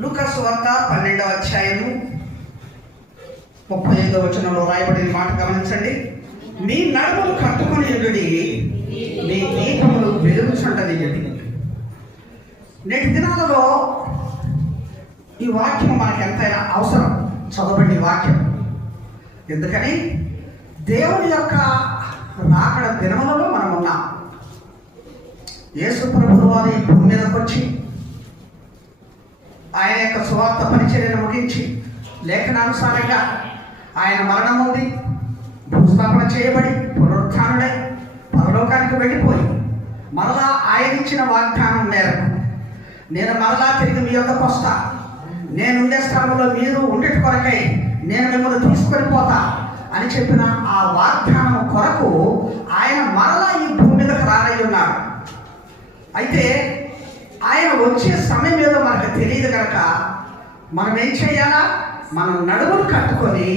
లూకా సువార్త 12వ అధ్యాయము 35వ వచనంలో రాయబడిన మాట గమనించండి. మీ నడుములు కట్టుకొని ఉండుడి, మీ దీపములు వెలుగుచుండనియండి. నేటి దినాలలో ఈ వాక్యం మనకు ఎంతైనా అవసరం, చదవబడిన వాక్యం. ఎందుకని దేవుని యొక్క రాకడ దినములలో మనం ఉన్నాం. యేసు ప్రభువు వారు ఈ భూమి మీదకి వచ్చి ఆయన యొక్క సువార్త పరిచర్యను ముగించి లేఖనానుసారంగా ఆయన మరణం ఉంది, భూస్థాపన చేయబడి పునరుత్థానుడై పరలోకానికి వెళ్ళిపోయి మరలా ఆయన ఇచ్చిన వాగ్దానం మేరకు నేను మరలా తిరిగి మీ యొక్కకు వస్తా, నేను ఉండే స్థలంలో మీరు ఉండేటి కొరకై నేను మిమ్మల్ని తీసుకొని పోతా అని చెప్పిన ఆ వాగ్దానం కొరకు ఆయన మరలా ఈ భూమి మీదకి రానై ఉన్నాడు. అయితే ఆయన వచ్చే సమయం ఏదో మనకు తెలియదు కనుక మనం ఏం చేయాలా? మనం నడుములు కట్టుకొని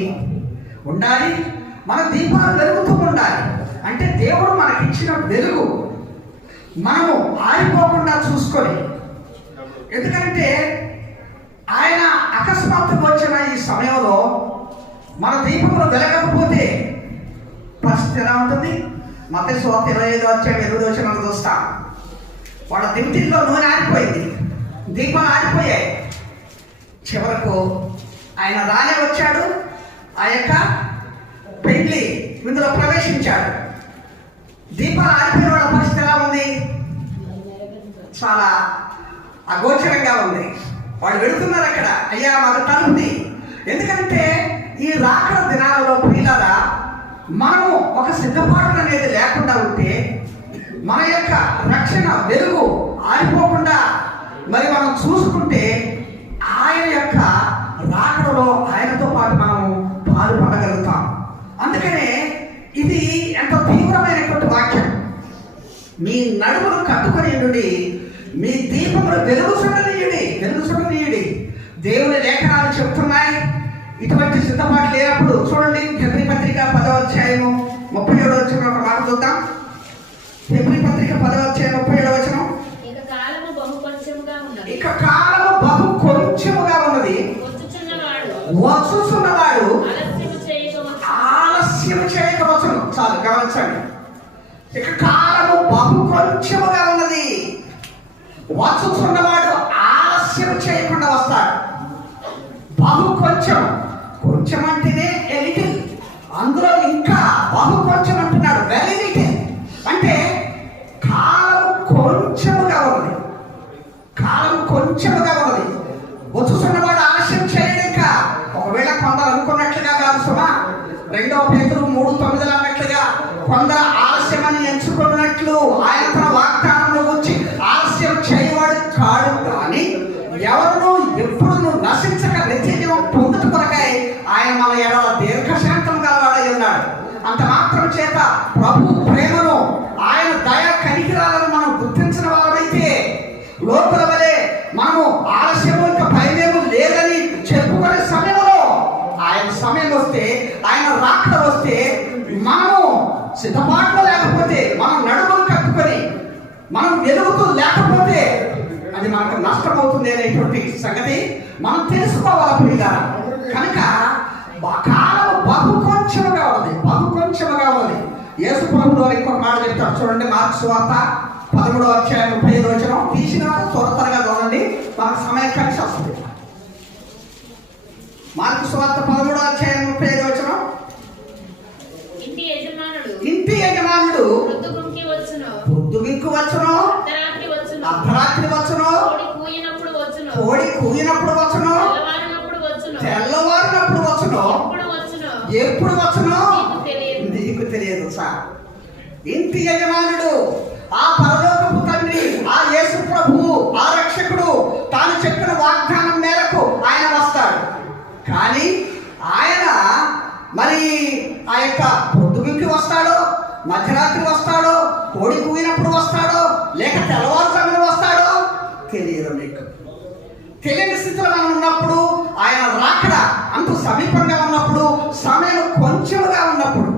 ఉండాలి, మన దీపాలు వెలుగుతూ ఉండాలి. అంటే దేవుడు మనకి ఇచ్చిన వెలుగు మనము ఆరిపోకుండా చూసుకొని, ఎందుకంటే ఆయన అకస్మాత్తుగా వచ్చిన ఈ సమయంలో మన దీపంలో వెలగకపోతే పరిస్థితి ఎలా ఉంటుంది? మత్తయి సువార్త 25వ అధ్యాయం 8వ వచనం చూస్తాం. వాళ్ళ దివిటీల్లో నూనె ఆరిపోయింది, దీపాలు ఆరిపోయాయి. చివరకు ఆయన రానే వచ్చాడు, ఆ యొక్క పెళ్లి ఇందులో ప్రవేశించాడు. దీపాలు ఆరిపోయిన వాళ్ళ పరిస్థితి ఎలా ఉంది? చాలా అగోచరంగా ఉంది. వాళ్ళు వెళుతున్నారు అక్కడ, అయ్యా మాకు తలుపుది. ఎందుకంటే ఈ రాకడ దినాలలో ప్రియులారా, మనము ఒక సిద్ధపాటు అనేది లేకుండా ఉంటే మన యొక్క రక్షణ వెలుగు ఆరిపోకుండా మరి మనం చూసుకుంటే ఆయన యొక్క రాకడలో ఆయనతో పాటు మనము పాల్పడగలుగుతాం. అందుకనే ఇది ఎంతో తీవ్రమైనటువంటి వాక్యం. మీ నడుములు కట్టుకొని ఉండి, మీ దీపములు వెలుగుచుండనీయుడి. దేవుని లేఖనాలు చెప్తున్నాయి. ఇటువంటి సిద్ధపాటు లేనప్పుడు చూడండి, హెబ్రీ పత్రిక 10వ అధ్యాయము 37వ వచనం ఒక మాట చూద్దాం. హెబ్రీ పత్రిక 10వ అధ్యాయం 37వ వచనం. ఇక కాలము బహు కొంచెముగా ఉన్నది, వచ్చుచున్నవాడు ఆలస్యం చేయకవచ్చును. చాలు గమనించండి. ఇక కాలము బహు కొంచెముగా ఉన్నది, వచ్చుచున్నవాడు ఆలస్యం చేయకుండా వస్తాడు. బహు కొంచెం అంటేనే లిటిల్, అందులో ఇంకా బహు కొంచెం అంటున్నాడు, వెరీ లిటిల్. అంటే కాలం కొంచెముగా ఉన్నది. వచ్చుతున్నవాడు ఆలస్యం చేయడు. ఇంకా ఒకవేళ కొందరు అనుకున్నట్లుగా కాదు సుమా, 2 పేతురు 3:9 అన్నట్లుగా కొందరు ఆలస్యమని ఎంచుకున్నట్లు ఆయన తన వాగ్దానంలో వచ్చి ఆలస్యం చేయవాడు కాడు. కానీ ఎవరు ఎప్పుడు నశించక నిత్యజీవం పొందుట కొరకై ఆయన మన ఎడల దీర్ఘశాంతం గలవాడై ఉన్నాడు. అంత మాత్రం చేత ప్రభు ప్రేమను, ఆయన దయ కనికిరాలను మనం గుర్తించిన వారైతే లోపల వలె మనము ఆలస్యము ఇంకా భయమేమో లేదని చెప్పుకునే సమయంలో ఆయన సమయం వస్తే, ఆయన రాకడ వస్తే, మనము సిద్ధపాటులో లేకపోతే, మనం నడుములు కట్టుకొని మనం వెలుగుతూ లేకపోతే అది మనకు నష్టమవుతుంది అనేటువంటి సంగతి మనం తెలుసుకోవాలి ప్రియులారా. కనుక కాలం బహు కొంచెముగా ఉన్నది. యేసు ప్రభువు వారు ఇంకొక మాట చెప్తారు చూడండి. మార్కు సువార్త 13వ అధ్యాయం 35వ వచనం. తీసిన వారు త్వరగా చూడండి, మనకు సమయం కలిసి వస్తుంది. మార్కు సువార్త 13వ అధ్యాయం 35వ వచనం. ఇంటి యజమానుడు పొద్దుగుంకి వచ్చును, అర్ధరాత్రి వచ్చును, కోడి కూయినప్పుడు వచ్చును, తెల్లవారినప్పుడు వచ్చును, ఎప్పుడు వచ్చును నీకు తెలియదు సార్. ఇంటి యజమానుడు, ఆ పరలోకపు తండ్రి, ఆ యేసు ప్రభువు, ఆ రక్షకుడు తాను చెప్పిన వాగ్దానం మేరకు ఆయన వస్తాడు. కానీ ఆయన మరి ఆ యొక్క పొద్దుగుంకి వస్తాడో, మధ్యరాత్రి వస్తాడో, కోడి కూయినప్పుడు వస్తాడో, లేక తెల్లవారుజామున వస్తాడో తెలియదు. నీకు తెలియని స్థితిలో మనం ఉన్నప్పుడు, ఆయన రాకడ అంత సమీపంగా ఉన్నప్పుడు, సమయం కొంచెముగా ఉన్నప్పుడు,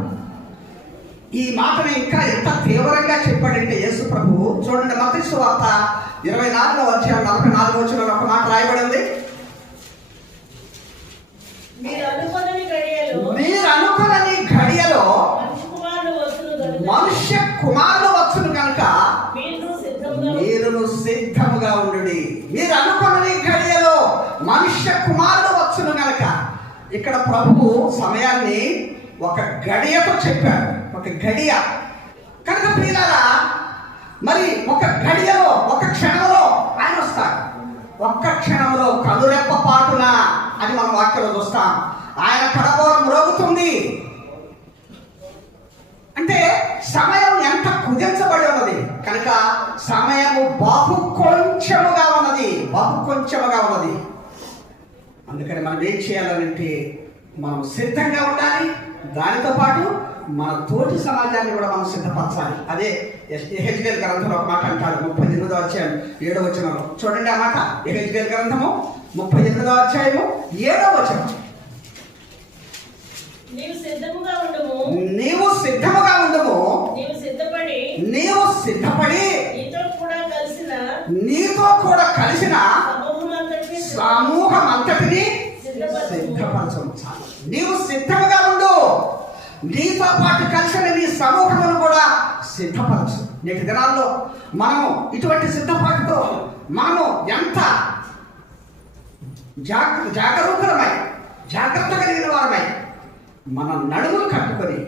ఈ మాటను ఇంకా ఎంత తీవ్రంగా చెప్పాడంటే యేసు ప్రభువు చూడండి. మత్తయి సువార్త 24వ అధ్యాయం 44వ వచనంలో ఒక మాట రాయబడింది. మీరు అనుకున్న గడియలో మనుష్య కుమారుడు వచ్చును గనక. ఇక్కడ ప్రభువు సమయాన్ని ఒక గడియతో చెప్పాడు, ఒక గడియ కనుక ప్రియులారా, మరి ఒక గడియలో ఒక క్షణంలో ఆయన వస్తాడు. ఒక్క క్షణంలో కనురెప్ప పాటున అని మనం వాక్యంలో చూస్తాం. ఆయన కడగోరం మ్రోగుతుంది. అంటే సమయం ఎంత కుదించబడి ఉన్నది కనుక సమయము బహు కొంచెముగా ఉన్నది, బహు కొంచెముగా ఉన్నది. అందుకని మనం ఏం చేయాలంటే మనం సిద్ధంగా ఉండాలి. దానితో పాటు మన తోటి సమాజాన్ని కూడా మనం సిద్ధపరచాలి. అదే యెహెజ్కేలు గ్రంథంలో ఒక మాట అంటాడు, 38వ అధ్యాయం 7వ వచనంలో. చూడండి ఆ మాట, యెహెజ్కేలు గ్రంథము 38వ అధ్యాయము 7వ వచనం. నీవు సిద్ధముగా ఉండుము, నీవు సిద్ధముగా ఉండుము, నీవు సిద్ధపడి నీతో కూడా కలిసిన సమూహం అంతటిని సిద్ధపరచు. నీవు సిద్ధముగా ఉండు, నీతో పాటు కలిసిన నీ సమూహమును కూడా సిద్ధపరచు. నేటి దినాల్లో మనము ఇటువంటి సిద్ధపాటుతో మనము ఎంత జాగ్రత్త కలిగిన వారమై మన నడుములు కట్టుకొని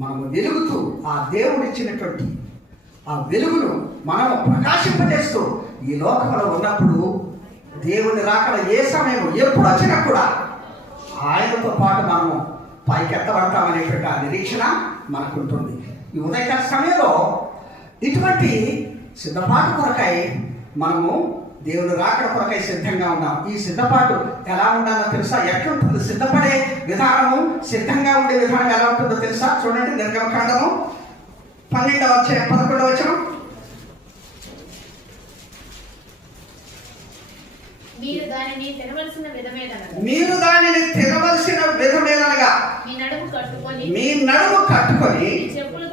మనము వెలుగుతూ ఆ దేవుడు ఇచ్చినటువంటి ఆ వెలుగును మనము ప్రకాశింపజేస్తూ ఈ లోకంలో ఉన్నప్పుడు దేవుని రాకడ ఏ సమయం ఎప్పుడు వచ్చినా కూడా ఆయనతో పాటు మనము పైకెత్తబడతామనేటువంటి ఆ నిరీక్షణ మనకుంటుంది. ఈ ఉదయకాల సమయంలో ఇటువంటి సిద్ధపాటు కొరకై మనము దేవుని రాకడ కొరకై సిద్ధంగా ఉన్నాం. ఈ సిద్ధపాటు ఎలా ఉండాలో తెలుసా? ఎట్లుంటుందో సిద్ధపడే విధానము, సిద్ధంగా ఉండే విధానం ఎలా ఉంటుందో తెలుసా? చూడండి, నిర్గమకాండము 12వ అధ్యాయం 11వ వచనం. మీరు దానిని తినవలసిన విధమేదనగా మీ నడుము కట్టుకొని చెప్పులు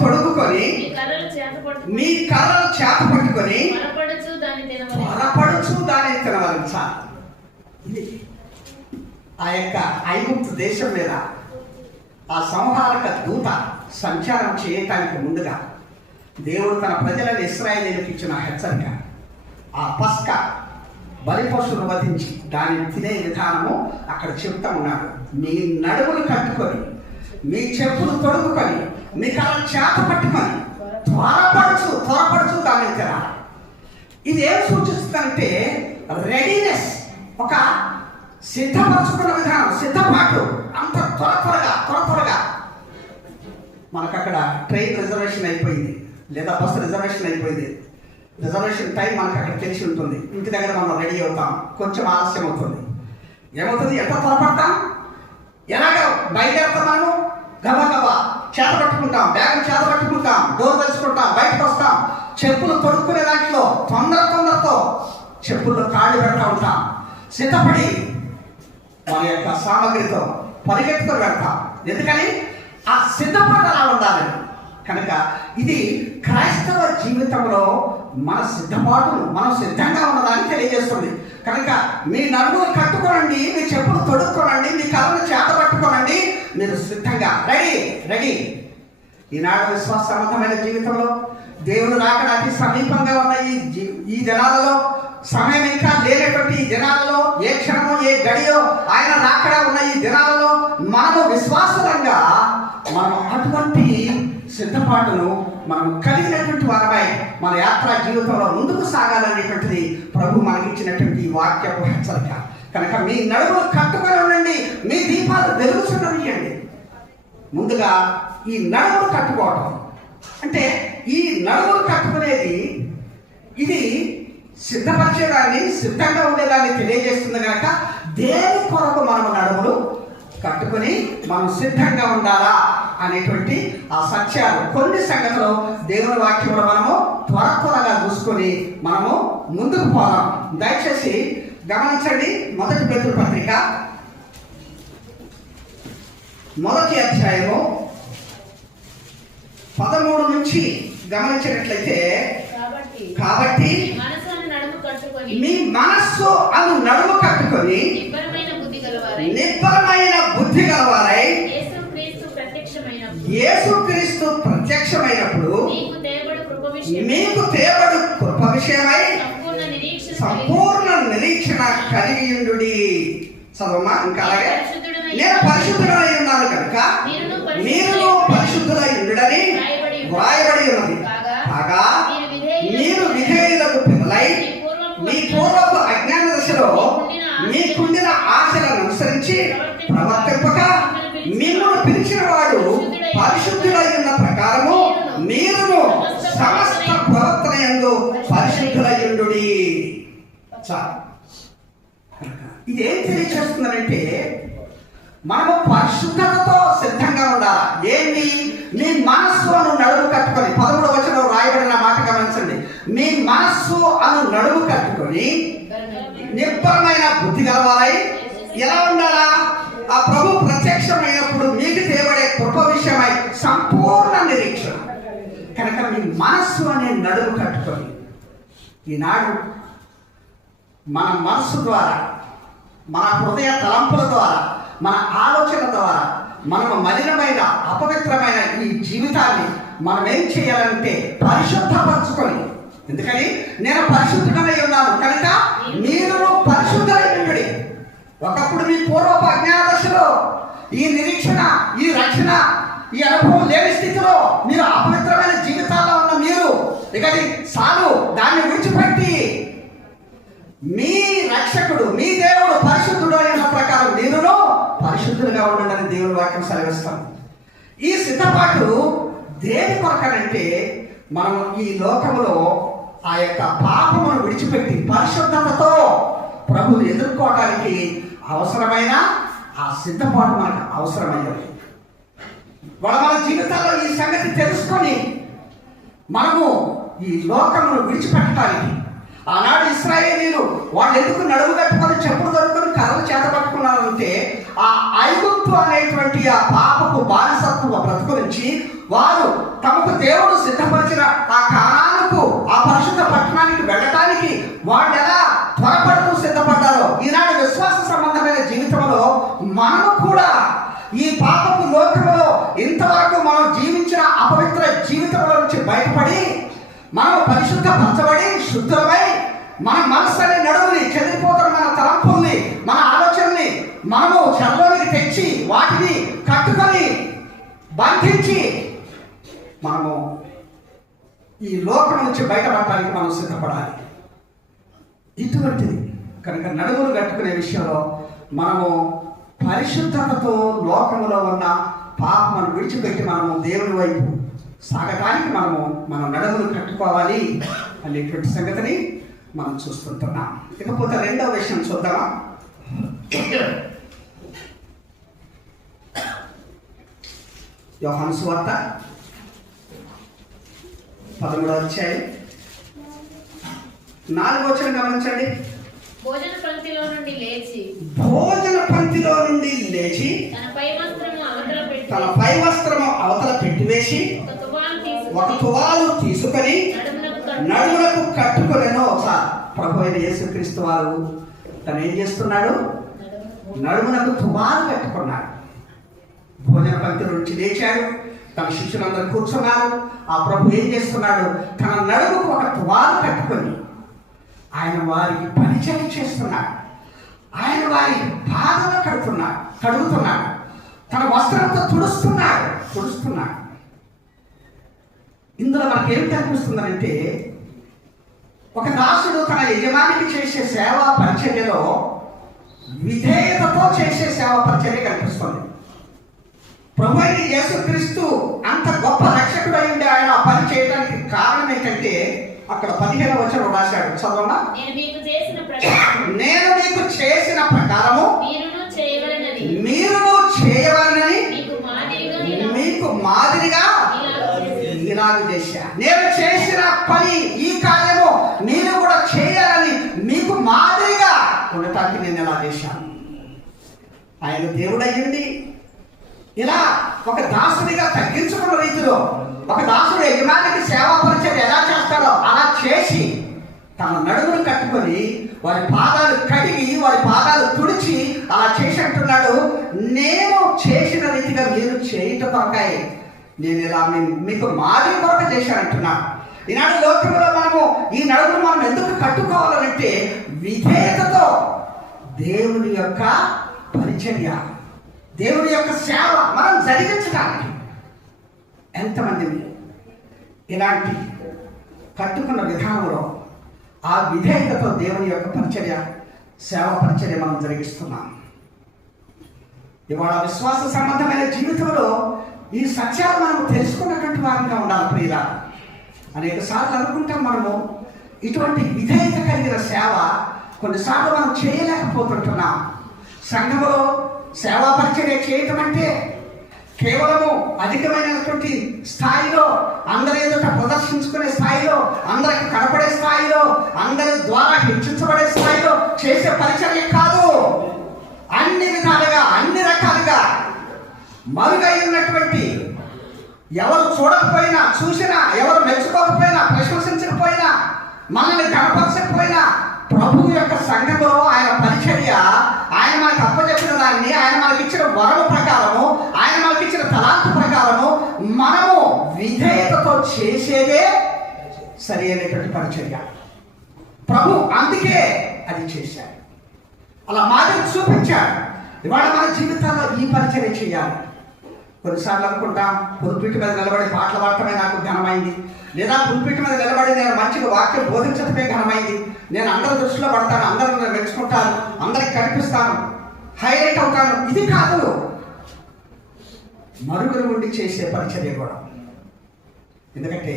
తొడుగుకొని మీ కర్రలు చేత పట్టుకొని త్వరపడుచు దాన్ని తినవలసాలి. ఇది ఆ యొక్క ఐగుప్తు దేశం మీద ఆ సంహారక దూత సంచారం చేయటానికి ముందుగా దేవుడు తన ప్రజలను ఇశ్రాయేలీయులకు ఇచ్చిన హెచ్చరిక, ఆ పస్కా బలి పశువును వధించి దానిని తినే విధానము అక్కడ చెప్తా ఉన్నాడు. మీ నడుములు కట్టుకొని మీ చెప్పులు తొడుగుకొని మీ కళ్ళ చేత పట్టుకొని త్వరపడుచు దానిని తినాలి. ఇది ఏం సూచిస్తుందంటే రెడీనెస్, ఒక సిద్ధపరచుకున్న విధానం, సిద్ధపాటు. అంత త్వరగా మనకు అక్కడ ట్రైన్ రిజర్వేషన్ అయిపోయింది లేదా బస్సు రిజర్వేషన్ అయిపోయింది. రిజర్వేషన్ టైం మనకు అక్కడ తెలిసి ఉంటుంది. ఇంటి దగ్గర మనం రెడీ అవుతాం, కొంచెం ఆలస్యం అవుతుంది. ఏమవుతుంది? ఎంత త్వరపడతాం, ఎలాగ బయలుదేరుతాము, గబగబా చేత పట్టుకుంటాం, బ్యాగ్ చేత పట్టుకుంటాం, డోర్ తెచ్చుకుంటాం, బయటకు వస్తాం. చెప్పులు తొడుక్కునే దాంట్లో తొందరతో చెప్పుల్లో కాళ్ళు పెడతా ఉంటాం. సిద్ధపడి మన యొక్క సామగ్రితో పరిగెత్తుతో పెడతాం. ఎందుకని? ఆ సిద్ధపాటు అలా ఉండాలి. కనుక ఇది క్రైస్తవ జీవితంలో మన సిద్ధపాటును మనం సిద్ధంగా ఉన్నదాన్ని తెలియజేస్తుంది. కనుక మీ నడుములు కట్టుకోనండి, మీ చెప్పులు తొడుక్కోనండి, మీ కళ్ళను చేత పట్టుకోనండి, మీరు సిద్ధంగా రెడీ. ఈనాడు విశ్వాసవంతమైన జీవితంలో దేవుడు రాకడ అతి సమీపంగా ఉన్న ఈ దినాలలో, సమయం ఇంకా లేనటువంటి ఈ దినాలలో, ఏ క్షణమో ఏ గడియో ఆయన రాకడ ఉన్న ఈ దినాలలో మనము విశ్వాసంగా మనం అటువంటి సిద్ధపాటును మనం కలిగినటువంటి వారమై మన యాత్రా జీవితంలో ముందుకు సాగాలనేటువంటిది ప్రభు మనకిచ్చినటువంటి వాక్యపు హెచ్చరిక. కనుక మీ నడుములు కట్టుకొని ఉండండి, మీ దీపాలు వెలుగుచుండనియండి. ముందుగా ఈ నడుములు కట్టుకోవటం అంటే, ఈ నడుములు కట్టుకునేది ఇది సిద్ధపరిచేదాన్ని, సిద్ధంగా ఉండేదాన్ని తెలియజేస్తుంది. కనుక దేని కొరకు మనము నడుములు కట్టుకుని మనం సిద్ధంగా ఉండాలా అనేటువంటి ఆ సత్యాలు, కొన్ని సంగతులు దేవుని వాక్యంలో మనము త్వరగా చూసుకొని మనము ముందుకు పోదాం. దయచేసి గమనించండి, 1 పేతురు పత్రిక 1వ అధ్యాయము 13 నుంచి గమనించినట్లయితే, కాబట్టి మీ మనస్సు అను నడుము కట్టుకొని నిబ్బరమైన బుద్ధి గలవారై యేసుక్రీస్తు ప్రత్యక్షమైనప్పుడు మీకు తేబడు కృప విషయమై సంపూర్ణ నిరీక్షణ కలిగియుండుడి. చదవమ్మా ఇంకా అలాగే. నేను పరిశుద్ధుడై ఉన్నాను కనుక మీరును పరిశుద్ధులై ఉండుడని వ్రాయబడి ఉన్నది. కాగా మీరు విధేయులకు పిల్లలై మీ పూర్వపు అజ్ఞాన దశలో మీకుండిన ఆశలను అనుసరించి ప్రవర్తింపక మిమ్మల్ని పిలిచిన వాడు పరిశుద్ధులై ఉన్న ప్రకారము మీరును సమస్త ప్రవర్తన యందు పరిశుద్ధులై ఉండుడి. ఇదేం తెలియచేస్తుందంటే మనము పరిశుద్ధతతో సిద్ధంగా ఉండాలి. ఏంటి? మీ మనస్సు అను నడుము కట్టుకొని 13వ వచనంలో రాయబడిన మాట గమనించండి. మీ మనస్సు అను నడుము కట్టుకొని నిబ్బరమైన బుద్ధి కలవాలై ఎలా ఉండాలా? ఆ ప్రభు ప్రత్యక్షమైనప్పుడు మీకు తేబడే కృప విషయమై సంపూర్ణ నిరీక్షణ. కనుక మీ మనస్సు అనే నడుము కట్టుకొని ఈనాడు మన మనస్సు ద్వారా, మన హృదయ తలంపుల ద్వారా, మన ఆలోచన ద్వారా మనము మలినమైన అపవిత్రమైన ఈ జీవితాన్ని మనం ఏం చేయాలంటే పరిశుద్ధపరచుకొని, ఎందుకని నేను పరిశుద్ధుడై ఉన్నాను కనుక మీరు పరిశుద్ధులై ఉండండి. ఒకప్పుడు మీ పూర్వపు అజ్ఞాన దశలో ఈ నిరీక్షణ, ఈ రక్షణ, ఈ అనుభవం లేని స్థితిలో మీరు అపవిత్రమైన జీవితాల్లో ఉన్న మీరు ఇక సాలు దాన్ని విడిచిపెట్టి మీ రక్షకుడు, మీ దేవుడు పరిశుద్ధుడు అయిన ప్రకారం మీరును పరిశుద్ధులుగా ఉండండి దేవుని వాక్యం సెలవిస్తాం. ఈ సిద్ధపాటు దేని కొరకనంటే మనం ఈ లోకంలో ఆ యొక్క పాపమును విడిచిపెట్టి పరిశుద్ధతతో ప్రభువుని ఎదుర్కోవడానికి అవసరమైన ఆ సిద్ధపాటు మనకు అవసరమైనది. మన జీవితాల్లో ఈ సంగతి తెలుసుకొని మనము ఈ లోకమును విడిచిపెట్టడానికి, ఆనాడు ఇశ్రాయేలీయులు వాళ్ళు ఎందుకు నడుము కట్టుకొని చెప్పులు దొరుకుని కర్రలు చేత పట్టుకున్నారంటే ఆ ఐగుప్తు అనేటువంటి ఆ పాపపు బానిసత్వ బ్రతుకు నుంచి వారు తమకు దేవుడు సిద్ధపరిచిన ఆ కానానుకు, ఆ పరిశుద్ధ పట్టణానికి వెళ్ళటానికి వాళ్ళు ఎలా త్వరపడుతూ సిద్ధపడ్డారో ఈనాడు విశ్వాస సంబంధమైన జీవితంలో మనము కూడా ఈ పాపపు లోకంలో ఇంతవరకు మనం జీవించిన అపవిత్ర జీవితంలో నుంచి బయటపడి మనం పరిశుద్ధపరచబడి శుద్ధమై మన మనసు అనే నడుముని, చెదిరిపోతున్న మన తలంపుల్ని, మన ఆలోచనల్ని మనము చెరలోనికి తెచ్చి వాటిని కట్టుకొని బంధించి మనము ఈ లోకం నుంచి బయటపడటానికి మనం సిద్ధపడాలి. ఇటువంటిది కనుక నడుములు కట్టుకునే విషయంలో మనము పరిశుద్ధతతో లోకములో ఉన్న పాపమును విడిచిపెట్టి మనము దేవుని వైపు సాగటానికి మన నడుములు కట్టుకోవాలి అనేటువంటి సంగతిని మనం చూస్తుంటున్నాం. ఇకపోతే రెండవ విషయం చూద్దామా? యోహాను సువార్త 13వ అధ్యాయం 4వ వచనం గమనించండి. భోజన పంక్తిలో నుండి లేచి తన పై వస్త్రము అవతల పెట్టివేసి ఒక తువాలు తీసుకొని నడుములకు కట్టుకొనెను. ఒకసారి ప్రభు అయిన యేసుక్రీస్తు వారు తను ఏం చేస్తున్నాడు? నడుమునకు తువాలు కట్టుకున్నాడు. భోజన పంక్తి నుంచి లేచాడు, తన శిష్యులందరూ కూర్చున్నారు. ఆ ప్రభు ఏం చేస్తున్నాడు? తన నడుముకు ఒక తువాలు కట్టుకొని ఆయన వారికి పరిచయం చేస్తున్నాడు. ఆయన వారి బాధలు కడుగుతున్నాడు. తన వస్త్రంతో తుడుస్తున్నాడు. ఇందులో మనకి ఏం కనిపిస్తుందంటే ఒక దాసుడు తన యజమానికి చేసే సేవా పరిచర్యలో విధేయతతో చేసే సేవా పరిచర్య కనిపిస్తుంది. ప్రభు అయిన యేసుక్రీస్తు అంత గొప్ప రక్షకుడు అయింది. ఆయన ఆ పని చేయడానికి కారణం ఏంటంటే అక్కడ 15వ వచనం రాశాడు, చదవమ్మా. నేను మీకు చేసిన ప్రకారము మీరును చేయవలనని మీకు మాదిరిగా ఇలాగ చేశా. నేను చేసిన పని, ఈ కార్యము మీరు కూడా చేయాలని మీకు మాదిరిగా ఉండటానికి నేను ఎలా చేశాను. ఆయన దేవుడు అయ్యింది. ఇలా ఒక దాసుడిగా తగ్గించుకున్న రీతిలో ఒక దాసుడు యజమానికి సేవా పరిచయం ఎలా చేస్తాడో అలా చేసి తన నడుమును కట్టుకొని వారి పాదాలు కడిగి వారి పాదాలు తుడిచి అలా చేసి అంటున్నాడు, నేను చేసిన రీతిగా మీరు చేయటం కొరకాయ నేను ఇలా మీకు మాదిరి కొరకు చేశాను అంటున్నాను. ఈనాడు లోకంలో మనము ఈ నడుమును మనం ఎందుకు కట్టుకోవాలంటే విధేయతతో దేవుని యొక్క పరిచర్య, దేవుని యొక్క సేవ మనం జరిగించడానికి. ఎంతమంది ఇలాంటి కట్టుకున్న విధానంలో ఆ విధేయతతో దేవుని యొక్క పరిచర్య, సేవ పరిచర్య మనం జరిగిస్తున్నాం. ఇవాళ విశ్వాస సంబంధమైన జీవితంలో ఈ సత్యాలు మనం తెలుసుకున్నటువంటి వారంగా ఉండాలి ప్రియుల. అనేక సార్లు అనుకుంటాం మనము ఇటువంటి విధేయత కలిగిన సేవ కొన్నిసార్లు మనం చేయలేకపోతుంటున్నాం. సంఘములో సేవా పరిచర్య చేయటం అంటే కేవలము అధికమైనటువంటి స్థాయిలో, అందరి ఎదుట ప్రదర్శించుకునే స్థాయిలో, అందరికి కనపడే స్థాయిలో, అందరి ద్వారా హెచ్చించబడే స్థాయిలో చేసే పరిచర్య కాదు. అన్ని విధాలుగా, అన్ని రకాలుగా మరుగై ఉన్నటువంటి, ఎవరు చూడకపోయినా, చూసినా, ఎవరు మెచ్చుకోకపోయినా, ప్రశంసించకపోయినా, మనల్ని కనపరచకపోయినా ప్రభు యొక్క సంఘంలో ఆయన పరిచర్య, ఆయన మనకు అప్పచెప్పిన దాన్ని, ఆయన మనకి ఇచ్చిన వరము ప్రకారము, ఆయన మనకి ఇచ్చిన తలాంతు ప్రకారము మనము విధేయతతో చేసేదే సరి అయినటువంటి పరిచర్య. ప్రభు అందుకే అది చేశాడు, అలా మాదిరి చూపించాడు. ఇవాళ మన జీవితాల్లో ఈ పరిచర్య చేయాలి. కొన్నిసార్లు అనుకుంటాం, పుల్పిటి మీద నిలబడి పాటలు పాడటమే నాకు ఘనమైంది, లేదా పుల్పిటి మీద నిలబడి నేను మంచిగా వాక్యం బోధించడమే ఘనమైంది, నేను అందరి దృష్టిలో పడతాను, అందరిని మెచ్చుకుంటాను, అందరికి కనిపిస్తాను, హైలైట్ అవుతాను. ఇది కాదు మరుగురు ఉండి చేసే పరిచర్య కూడా. ఎందుకంటే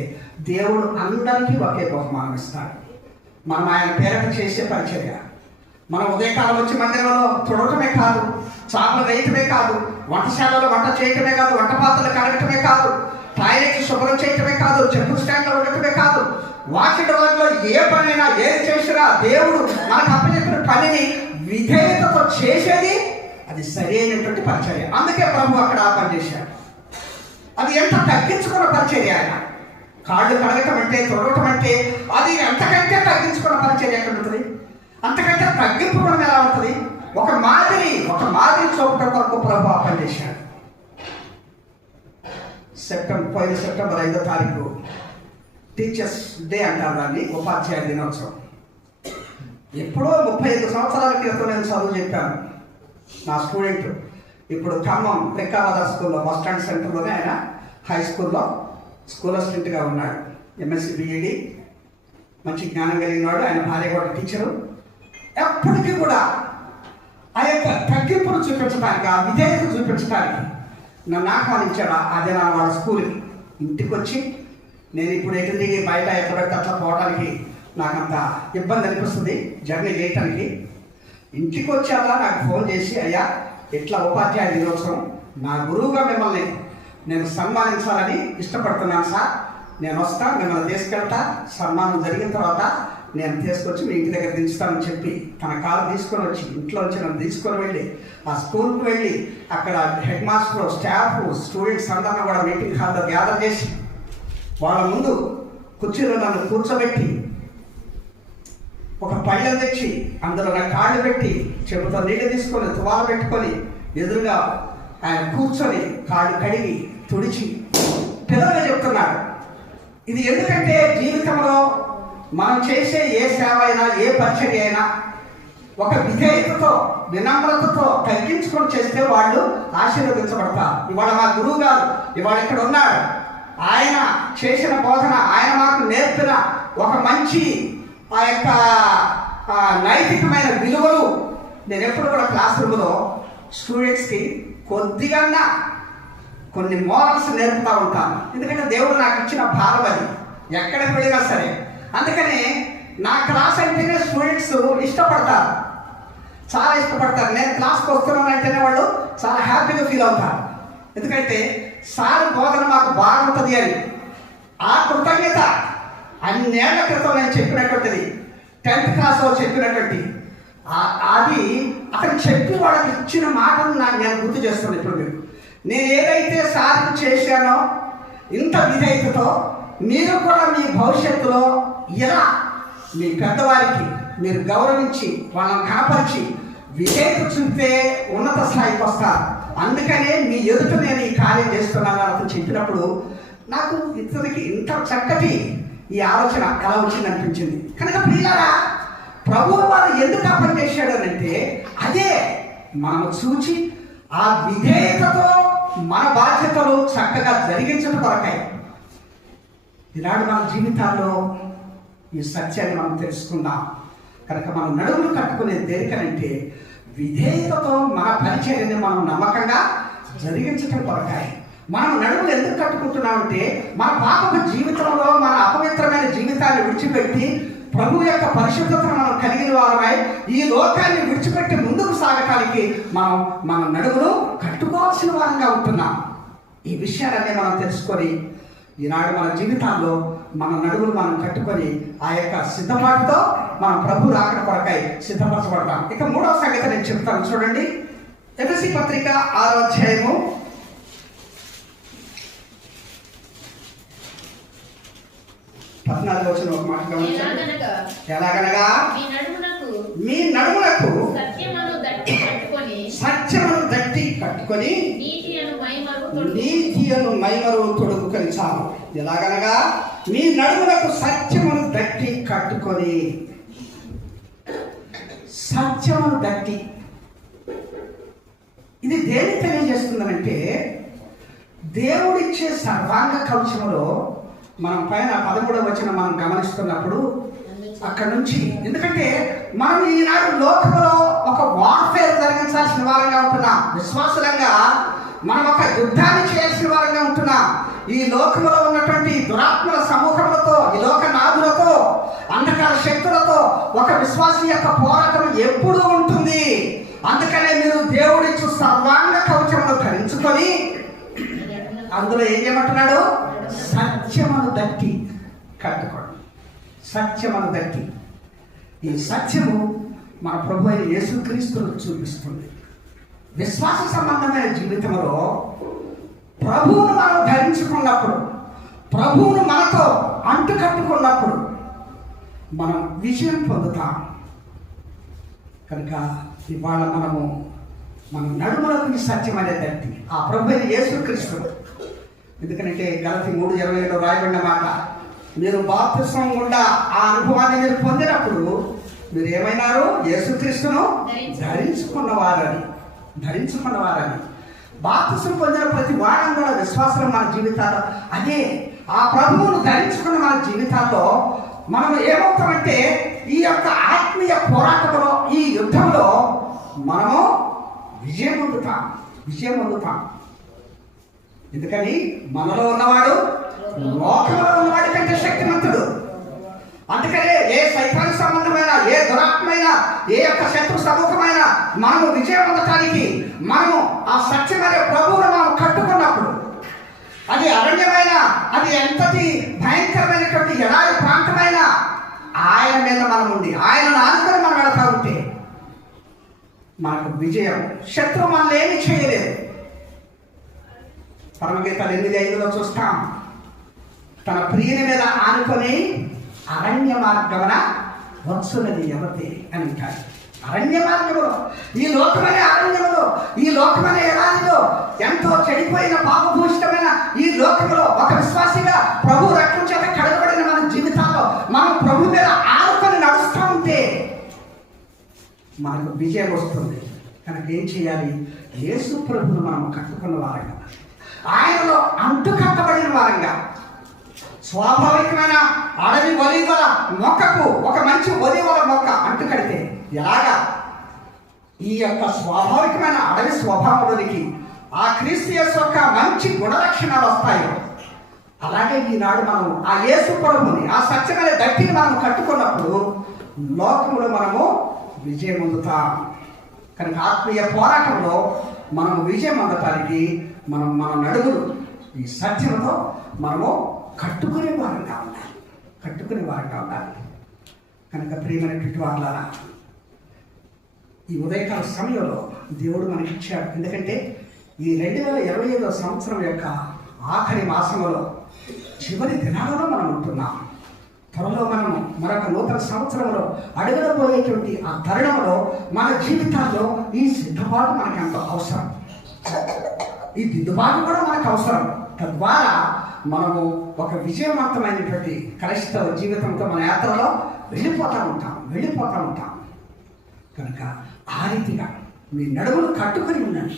దేవుడు అందరికీ ఒకే బహుమానం ఇస్తాడు. మనం ఆయన పేరట చేసే పరిచర్య, మనం ఉదయకాలం వచ్చి మందిరంలో చూడటమే కాదు, చాపలు వేయటమే కాదు, వంటశాలలో వంట చేయటమే కాదు, వంట పాత్రలు కడగటమే కాదు, టాయిలెట్ శుభ్రం చేయటమే కాదు, చెప్పుల స్టాండ్లో ఉండటమే కాదు, వాకిట వారిలో ఏ పనైనా ఏది చేసినా దేవుడు మనకు అప్పచెప్పిన పనిని విధేయతతో చేసేది అది సరి అయినటువంటి పరిచర్య. అందుకే ప్రభు అక్కడ ఆ పని చేశాడు. అది ఎంత తగ్గించుకున్న పరిచర్య. ఆయన కాళ్ళు కడగటం అంటే, తొడగటం అంటే అది ఎంతకంటే తగ్గించుకున్న పరిచర్య ఎక్కడ ఉంటుంది? అంతకంటే తగ్గింపు కూడా ఎలా ఉంటుంది? ఒక మాదిరి చూపటం కొరకు ప్రభు ఆ పని చేశాడు. పోయిన సెప్టెంబర్ 5వ తారీఖు టీచర్స్ డే అంటారు దాన్ని, ఉపాధ్యాయ దినోత్సవం. ఎప్పుడో 35 సంవత్సరాల క్రితం నేను చదువు చెప్పాను. నా స్టూడెంట్ ఇప్పుడు ఖమ్మం రెక్కావాద స్కూల్లో, బస్ స్టాండ్ సెంటర్లోనే ఆయన హై స్కూల్లో స్కూల్ అసిస్టెంట్గా ఉన్నాడు. ఎంఎస్సి బిఈడి, మంచి జ్ఞానం కలిగినవాడు. ఆయన భార్య కూడా టీచరు. ఎప్పటికీ కూడా ఆ యొక్క తగ్గింపును చూపించడానికి, ఆ విధేయత చూపించడానికి నన్ను ఆహ్వానించాడు. అదే నా వాళ్ళ స్కూల్కి ఇంటికి వచ్చి, నేను ఇప్పుడు ఎటు దిగి బయట ఎక్కడెక్కడ అట్లా పోవడానికి నాకంత ఇబ్బంది అనిపిస్తుంది జర్నీ చేయటానికి. ఇంటికి వచ్చాక నాకు ఫోన్ చేసి, అయ్యా ఇట్లా ఉపాధ్యాయ దినోత్సవం, నా గురువుగా మిమ్మల్ని నేను సన్మానించాలని ఇష్టపడుతున్నాను సార్, నేను వస్తా, మిమ్మల్ని తీసుకెళ్తా, సన్మానం జరిగిన తర్వాత నేను తీసుకొచ్చి మీ ఇంటి దగ్గర దించుతానని చెప్పి తన కారు తీసుకొని వచ్చి ఇంట్లో వచ్చి నన్ను తీసుకొని వెళ్ళి ఆ స్కూల్కి వెళ్ళి అక్కడ హెడ్ మాస్టర్, స్టాఫ్, స్టూడెంట్స్ అందరినీ కూడా మీటింగ్ హాల్లో గ్యాదర్ చేసి వాళ్ళ ముందు కుర్చీలో నన్ను కూర్చోబెట్టి ఒక పళ్ళెం తెచ్చి అందులో నా కాళ్ళు పెట్టి చెబుతా నీళ్ళు తీసుకొని తువాలు పెట్టుకొని ఎదురుగా ఆయన కూర్చొని కాళ్ళు కడిగి తుడిచి పిల్లలుగా చెప్తున్నాడు. ఇది ఎందుకంటే జీవితంలో మనం చేసే ఏ సేవ అయినా, ఏ పరిచర్య అయినా ఒక విధేయతతో, వినమ్రతతో తగ్గించుకొని చేస్తే వాళ్ళు ఆశీర్వదించబడతారు. ఇవాళ మా గురువు గారు ఇవాళ ఇక్కడ ఉన్నాడు. ఆయన చేసిన బోధన, ఆయన మాకు నేర్పిన ఒక మంచి ఆ యొక్క నైతికమైన విలువలు నేను ఎప్పుడు కూడా క్లాస్ రూమ్లో స్టూడెంట్స్కి కొద్దిగా కొన్ని మోరల్స్ నేర్పుతూ ఉంటాను. ఎందుకంటే దేవుడు నాకు ఇచ్చిన భారం అది, ఎక్కడికి వెళ్ళినా సరే. అందుకని నా క్లాస్ అంటేనే స్టూడెంట్స్ ఇష్టపడతారు, చాలా ఇష్టపడతారు. నేను క్లాస్కి వస్తున్నాను అంటేనే వాళ్ళు చాలా హ్యాపీగా ఫీల్ అవుతారు. ఎందుకంటే సార్ బోధన మాకు బాగుంటుంది అని ఆ కృతజ్ఞత అన్నేళ్ల క్రితం నేను చెప్పినటువంటిది, 10th క్లాస్లో చెప్పినటువంటి అది అతను చెప్పి వాళ్ళకి ఇచ్చిన మాటను నేను గుర్తు చేస్తున్నాను. ఇప్పుడు నేను ఏదైతే సార్కు చేశానో ఇంత విధేయతతో మీరు కూడా మీ భవిష్యత్తులో ఇలా మీ పెద్దవారికి మీరు గౌరవించి వాళ్ళని కనపరిచి విధేయత చూపితే ఉన్నత స్థాయికి వస్తారు. అందుకనే మీ ఎదుట నేను ఈ కార్యం చేస్తున్నాను అని అతను చెప్పినప్పుడు నాకు ఇతనికి ఇంత చక్కటి ఈ ఆలోచన ఎలా వచ్చింది అనిపించింది. కనుక ప్రియులారా, ప్రభువు వారు ఎందుకు ఆ పని చేశాడు అని అంటే, అదే మనము చూచి ఆ విధేయతతో మన బాధ్యతలు చక్కగా జరిగించడం కొరకాయి. ఈనాడు మన జీవితాల్లో ఈ సత్యాన్ని మనం తెలుసుకుందాం. కనుక మనం నడుములు కట్టుకునేది దేనికనంటే, విధేయతతో మన పరిచర్యని మనం నమ్మకంగా జరిగించటం కొరకాయి. మనం నడుములు ఎందుకు కట్టుకుంటున్నామంటే, మన పాపపు జీవితంలో మన అపవిత్రమైన జీవితాన్ని విడిచిపెట్టి ప్రభు యొక్క పరిశుద్ధతను మనం కలిగిన వారమై ఈ లోకాన్ని విడిచిపెట్టి ముందుకు సాగటానికి మన నడుములు కట్టుకోవాల్సిన వారంగా ఉంటున్నాం. ఈ విషయాలన్నీ మనం తెలుసుకొని ఈనాడు మన జీవితాల్లో మన నడుములు మనం కట్టుకొని ఆ యొక్క సిద్ధపాటుతో మనం ప్రభు రాకడ కొరకై సిద్ధపరచబడతాం. ఇక మూడవ సంగతి నేను చెప్తాను, చూడండి. ఎఫెసీ పత్రిక 6వ అధ్యాయము 14వ వచనం ఒక మాట గమనించండి. ఎలాగనగా మీ నడుములకు సత్యమును దట్టి కట్టుకొని నీతి అను మైమరు తొడుగుకొని చాలు. ఎలాగనగా మీ నడుములకు సత్యమును దట్టి కట్టుకొని. సత్యమును దట్టి ఇది దేని తెలియజేస్తుందనంటే, దేవుడిచ్చే సర్వాంగ కవచములో మనం పైన 13వ వచనం మనం గమనిస్తున్నప్పుడు అక్కడ నుంచి, ఎందుకంటే మనం ఈనాడు లోకంలో ఒక వార్ఫేర్ జరిగించాల్సిన వారంగా ఉంటున్నాం. విశ్వాసులంగా మనం ఒక యుద్ధాన్ని చేయాల్సిన వారంగా ఉంటున్నాం. ఈ లోకంలో ఉన్నటువంటి దురాత్మల సమూహములతో, ఈ లోక నాదులతో, అంధకార శక్తులతో ఒక విశ్వాసి యొక్క పోరాటం ఎప్పుడూ ఉంటుంది. అందుకనే మీరు దేవుడిచ్చు సర్వాంగ కవచమును ధరించుకొని అందులో ఏం చేయమంటున్నాడు? సత్యమును దట్టి కట్టుకోండి. సత్యమును దట్టి. ఈ సత్యము మన ప్రభు అయిన యేసుక్రీస్తును చూపిస్తుంది. విశ్వాస సంబంధమైన జీవితంలో ప్రభువును మనం ధరించుకున్నప్పుడు, ప్రభువును మనతో అంటుకట్టుకున్నప్పుడు మనం విజయం పొందుతాం. కనుక ఇవాళ మన నడుములకు ఈ సత్యం అనేది దట్టి ఆ ప్రభు అయిన యేసుక్రీస్తును. ఎందుకంటే గలతీ 3:27లో రాయబడిన మాట, మీరు బాప్తిస్మం గుండా ఆ అనుభవాన్ని మీరు పొందినప్పుడు మీరు ఏమైనారు? యేసుక్రీస్తును ధరించుకున్నవారని. బాప్తిస్మం పొందిన ప్రతి వారం కూడా విశ్వాసం మన జీవితాల్లో అదే ఆ ప్రభువును ధరించుకున్న మన జీవితాల్లో మనం ఏమవుతామంటే, ఈ యొక్క ఆత్మీయ పోరాటంలో, ఈ యుద్ధంలో మనము విజయం పొందుతాం. ఎందుకని మనలో ఉన్నవాడు లోకంలో ఉన్నవాడి కంటే శక్తిమంతుడు. అందుకనే ఏ సైతాన్ సంబంధమైన, ఏ దురాత్మైన, ఏ యొక్క శత్రు సమూహమైన మనము విజయం పొందటానికి మనము ఆ సత్యమైన ప్రభువును మనం కట్టుకున్నప్పుడు, అది అరణ్యమైన, అది ఎంతటి భయంకరమైనటువంటి ఎడారి ప్రాంతమైన, ఆయన మీద మనం ఉండి ఆయనను ఆనుకొని మనం వెళతా ఉంటే మనకు విజయం. శత్రువు మనల్ని ఏమి చేయలేదు. పరమగీతాలు 8:5లో చూస్తాం, తన ప్రియుని మీద ఆనుకొని అరణ్య మార్గమున వచ్చున్నది ఎవతే అని అంటారు. అరణ్య మార్గములో, ఈ లోకమనే అరణ్యములో, ఈ లోకమనే ఎడారిలో, ఎంతో చెడిపోయిన పాపభూషితమైన ఈ లోకంలో ఒక విశ్వాసిగా ప్రభు రక్తం చేత కడగబడిన మన జీవితాల్లో మనం ప్రభు మీద ఆనుకొని నడుస్తూ ఉంటే మనకు విజయం వస్తుంది. కనుక ఏం చేయాలి? యేసు ప్రభువును మనం కట్టుకున్న వారంగా, ఆయనలో అంటుకట్టబడిన వారంగా, స్వాభావికమైన అడవి ఒలీవల మొక్కకు ఒక మంచి ఒలీవల మొక్క అంటుకడితే ఎలాగా ఈ యొక్క స్వాభావికమైన అడవి స్వభావంలోనికి ఆ క్రీస్తు యేసు యొక్క మంచి గుణలక్షణాలు వస్తాయో, అలాగే ఈనాడు మనం ఆ యేసు ప్రభువుని, ఆ సత్యమైన దట్టిని మనం కట్టుకున్నప్పుడు లోకంలో మనము విజయం పొందుతాం. కనుక ఆత్మీయ పోరాటంలో మనము విజయం పొందటానికి మన నడుములు ఈ సత్యంతో మనము కట్టుకునే వారంగా ఉండాలి. కనుక ప్రియమైనటువంటి వాళ్ళారా, ఈ ఉదయకాల సమయంలో దేవుడు మనకి ఇచ్చాడు. ఎందుకంటే ఈ 2025వ సంవత్సరం యొక్క ఆఖరి మాసంలో చివరి దినాలలో మనం ఉంటున్నాం. త్వరలో మనము మరొక నూతన సంవత్సరంలో అడుగులబోయేటువంటి ఆ తరుణంలో మన జీవితాల్లో ఈ సిద్ధపాటు మనకి ఎంతో అవసరం. ఈ దిద్దుబాటు కూడా మనకు అవసరం. తద్వారా మనము ఒక విజయవంతమైనటువంటి క్రైస్తవ జీవితంతో మన యాత్రలో వెళ్ళిపోతూ ఉంటాం కనుక ఆ రీతిగా మీ నడుములు కట్టుకొని ఉండండి,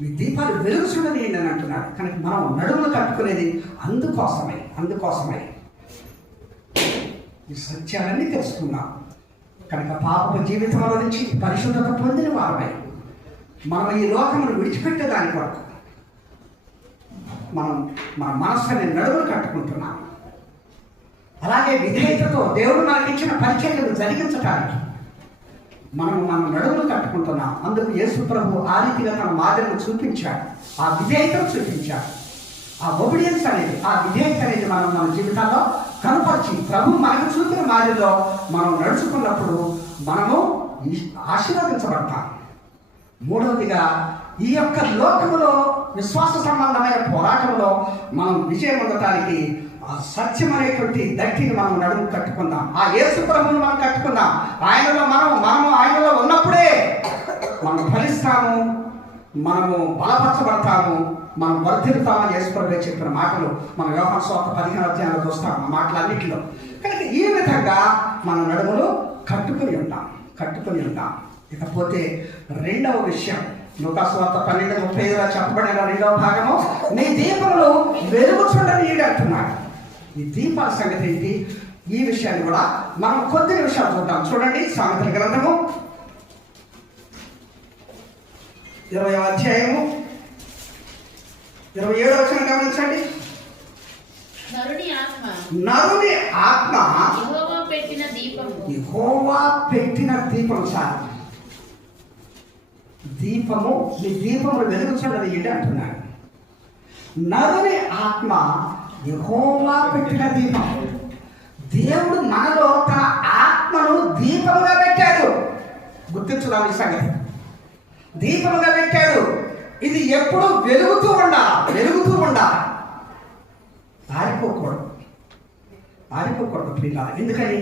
మీ దీపాలు వెలుగుచుండనియండి అని అంటున్నాడు. కనుక మనం నడుములు కట్టుకునేది అందుకోసమై ఈ సత్యాలన్నీ తెలుసుకున్నాం. కనుక పాపపు జీవితంలో నుంచి పరిశుద్ధత పొందిన వారమై మనం ఈ లోకమును విడిచిపెట్టేదాని కొరకు మనం మన మనస్సుని నడుములు కట్టుకుంటున్నాం. అలాగే విధేయతతో దేవుడు మనకి ఇచ్చిన పరిచర్యలు జరిగించడానికి మనం మన నడుములు కట్టుకుంటున్నాం. అందుకు యేసు ప్రభు ఆ రీతిగా తన మాదిరిని చూపించాడు, ఆ విధేయతను చూపించాడు. ఆ ఒబిడియన్స్ అనేది, ఆ విధేయత అనేది మనం మన జీవితాల్లో కనపరిచి ప్రభు మనకు చూపిన మాదిరిలో మనం నడుచుకున్నప్పుడు మనము ఆశీర్వదించబడతాం. మూడవదిగా ఈ యొక్క లోకములో విశ్వాస సంబంధమైన పోరాటంలో మనం విజయం పొందటానికి ఆ సత్యం అనేటువంటి దట్టిని మనం నడుము కట్టుకుందాం. ఆ యేసు ప్రభువును మనం కట్టుకుందాం. మనము ఆయనలో ఉన్నప్పుడే మనం ఫలిస్తాము, మనము బలపరచబడతాము, మనం వర్ధిల్లుతామని యేసు ప్రభువే చెప్పిన మాటలు మన యోహాను సువార్త 15వ అధ్యాయంలో చూస్తాం. ఆ మాటలన్నింటిలో కనుక ఈ విధంగా మన నడుములు కట్టుకుని ఉంటాం. ఇకపోతే రెండవ విషయం లూకా సువార్త 12:35 చెప్పబడిన రెండవ భాగము, నీ దీపములు వెలుగుచుండనీయుడు అంటున్నాడు. ఈ దీపాల సంగతి ఏంటి? ఈ విషయాన్ని కూడా మనం కొద్ది నిమిషాలు చూద్దాం. చూడండి, సామెతల గ్రంథము 20వ అధ్యాయము 27వ వచనం గమనించండి. నరుని ఆత్మ యెహోవా పెట్టిన దీపం సార్, దీపము నీ దీపములు వెలుగుచుండనీయుడు అంటున్నాడు. నరుని ఆత్మ యెహోవా పెట్టిన దీపం. దేవుడు మనలో తన ఆత్మను దీపముగా పెట్టాడు. గుర్తించుదాం ఈ సంగతి. దీపముగా పెట్టాడు. ఇది ఎప్పుడు వెలుగుతూ ఉండాలి. ఆరిపోకూడదు ప్రియులారా. ఎందుకని?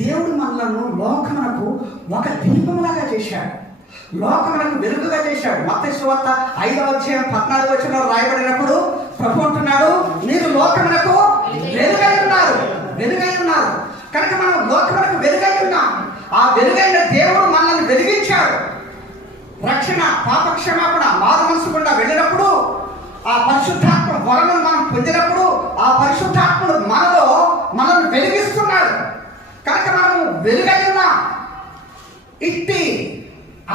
దేవుడు మనలను లోకమునకు ఒక దీపములాగా చేశాడు, లోకమునకు వెలుగుగా చేశాడు. మత్తయి సువార్త 5వ అధ్యాయం 14వ వచనంలో రాయబడినప్పుడు ప్రభు అంటున్నాడు, మీరు లోకమునకు వెలుగై ఉన్నారు. కనుక మనం లోకమునకు వెలుగై ఉన్నాం. ఆ వెలుగైన దేవుడు మనల్ని వెలిగించాడు. రక్షణ, పాప క్షమాపణ, మారు మనసు గుండా వెళ్ళినప్పుడు ఆ పరిశుద్ధాత్మ వరమును మనం పొందినప్పుడు ఆ పరిశుద్ధాత్ముడు మనల్ని వెలిగిస్తున్నాడు. కనుక మనము వెలుగై ఉన్నాం. ఇట్టి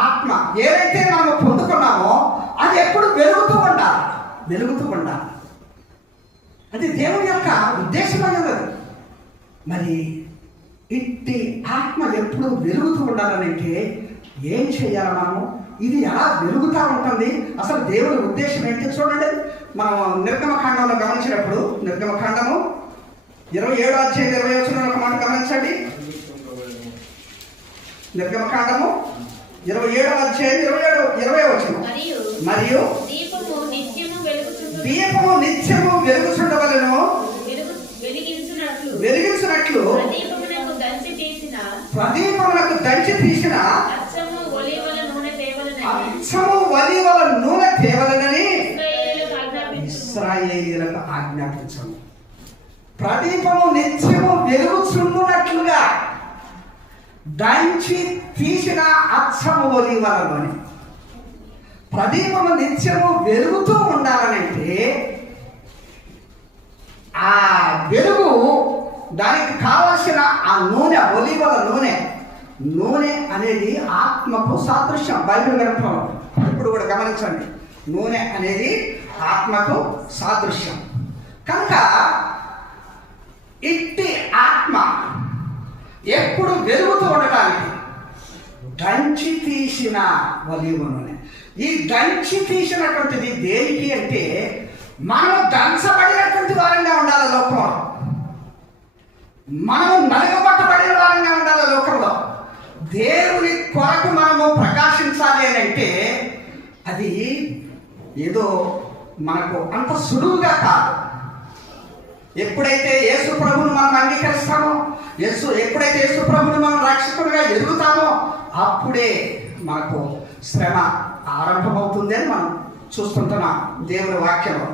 ఆత్మ ఏదైతే మనము పొందుకున్నామో అది ఎప్పుడు వెలుగుతూ ఉండాలి. అది దేవుని యొక్క ఉద్దేశమైనది. మరి ఇట్టి ఆత్మ ఎప్పుడు వెలుగుతూ ఉండాలంటే ఏం చేయాలి మనము? ఇది ఎలా వెలుగుతూ ఉంటుంది? అసలు దేవుని ఉద్దేశం ఏంటి? చూడండి, మనం నిర్గమకాండంలో గమనించినప్పుడు, నిర్గమకాండము 27వ అధ్యాయం 20వ వచనంలో ఒక మాట గమనించండి. నిర్గమకాండము 27వ అధ్యాయం 20వ వచనం, మరియు దీపము నిత్యము వెలుగుచుండవలెను, వెలిగించినట్లు ప్రదీపమునకు దంచి తీసిన అచ్చము ఒలీవల నూనె తేవలెనని ఇశ్రాయేలీయులకు ఆజ్ఞాపించము. ప్రదీపము నిత్యము వెలుగుచుండునట్లుగా దంచి తీసిన అచ్చము ఒలీవల నూనె. ప్రదీపము నిత్యము వెలుగుతూ ఉండాలనంటే ఆ వెలుగు, దానికి కావలసిన ఆ నూనె, ఒలీవల నూనె అనేది ఆత్మకు సాదృశ్యం. బైబిల్ గ్రంథంలో ఇప్పుడు కూడా గమనించండి, నూనె అనేది ఆత్మకు సాదృశ్యం. కనుక ఇట్టి ఆత్మ ఎప్పుడు వెలుగుతూ ఉండటానికి దంచి తీసిన ఒలీవ నూనె. ఈ దంచి తీసినటువంటిది దేనికి అంటే మనం దంచబడినటువంటి వారంగా ఉండాలి లోకంలో, మనము నలుగబట్టబడిన వారంగా ఉండాలి లోకంలో. దేవుని కొరకు మనము ప్రకాశించాలి అని అంటే అది ఏదో మనకు అంత సులువుగా కాదు. ఎప్పుడైతే యేసు ప్రభువును మనం అంగీకరిస్తామో, ఎప్పుడైతే యేసు ప్రభువును మనం రక్షకుడిగా ఎదుగుతామో అప్పుడే మనకు శ్రమ ఆరంభమవుతుంది అని మనం చూస్తుంటున్నాం దేవుని వాక్యంలో.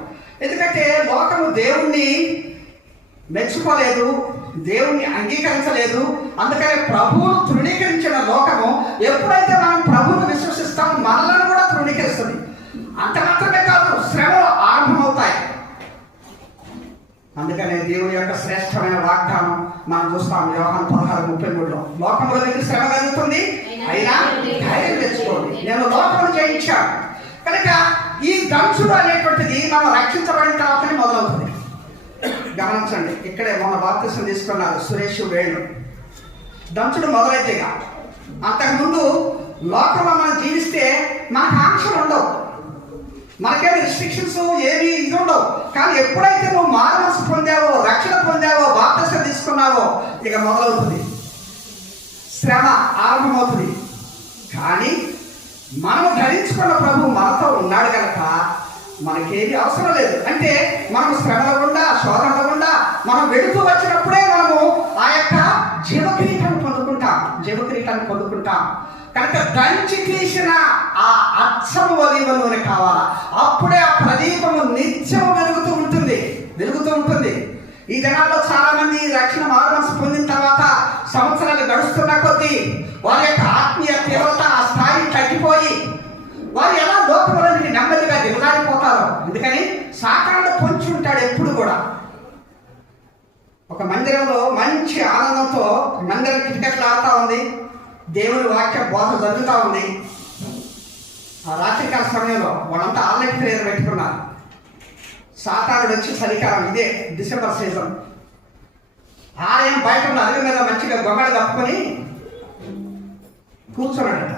ఎందుకంటే లోకము దేవుణ్ణి మెచ్చుకోలేదు, దేవుణ్ణి అంగీకరించలేదు. అందుకని ప్రభువును తృణీకరించిన లోకము ఎప్పుడైతే మనం ప్రభువును విశ్వసిస్తామో మనలను కూడా తృణీకరిస్తుంది. అంత మాత్రమే కాదు, శ్రమలు ఆరంభమవుతాయి. అందుకనే దేవుని యొక్క శ్రేష్టమైన వాగ్దానం మనం చూస్తాం యోహాను 16:33లో, లోకంలో మీకు శ్రమ కలుగుతుంది, అయినా ధైర్యం తెచ్చుకోండి, నేను లోకమును జయించాను. కనుక ఈ దంచుడు అనేటువంటిది మనం రక్షించబడిన తర్వాతనే మొదలవుతుంది. గమనించండి, ఇక్కడే మొన్న బాప్తిసం తీసుకున్నారు సురేష్ వేణు. దంచుడు మొదలైతేగా, అంతకుముందు లోకంలో మనం జీవిస్తే మనకు ఆంక్షలు ఉండవు, మనకేమి రిస్ట్రిక్షన్స్ ఏమి ఇది ఉండవు. కానీ ఎప్పుడైతే నువ్వు మానవసు పొందావో, రక్షణ పొందావో, బాప్తిసం తీసుకున్నావో, ఇక మొదలవుతుంది, శ్రమ ఆరంభమవుతుంది. కానీ మనం ధరించుకున్న ప్రభు మనతో ఉన్నాడు కనుక మనకేది అవసరం లేదు. అంటే మనం శ్రమల గుండా, శోధనల గుండా మనం వెళుతూ వచ్చినప్పుడే మనము ఆ యొక్క జీవకిరీటాన్ని పొందుకుంటాం. కనుక దంచి తీసిన ఆ అచ్చము ఒలీవ నూనె కావాలా, అప్పుడే ఆ ప్రదీపము నిత్యము వెలుగుతూ ఉంటుంది. ఈ దినాల్లో చాలా మంది రక్షణ మారుమనసు పొందిన తర్వాత సంవత్సరాలు గడుస్తున్న కొద్దీ వారి యొక్క ఆత్మీయ తీవ్రత ఆ స్థాయి తగ్గిపోయి వారు ఎలా లోకంలోనికి నెమ్మదిగా దిగజారిపోతారో. అందుకని సాతానుడు పొంచి ఉంటాడు ఎప్పుడు కూడా. ఒక మందిరంలో మంచి ఆనందంతో మందిరం కిటకిటలు ఆడుతూ ఉంది, దేవుని వాక్య బోధ జరుగుతూ ఉంది. ఆ రాత్రికాల సమయంలో వాళ్ళంతా ఆన్లైన్ ప్రేయర్ పెట్టుకున్నారు. సాతానుడు వచ్చి చలికాలం, ఇదే డిసెంబర్ సీజన్, ఆలయం బయట ఉన్న అరుగు మీద మంచిగా గొంగళి కప్పుకొని కూర్చున్నాడట.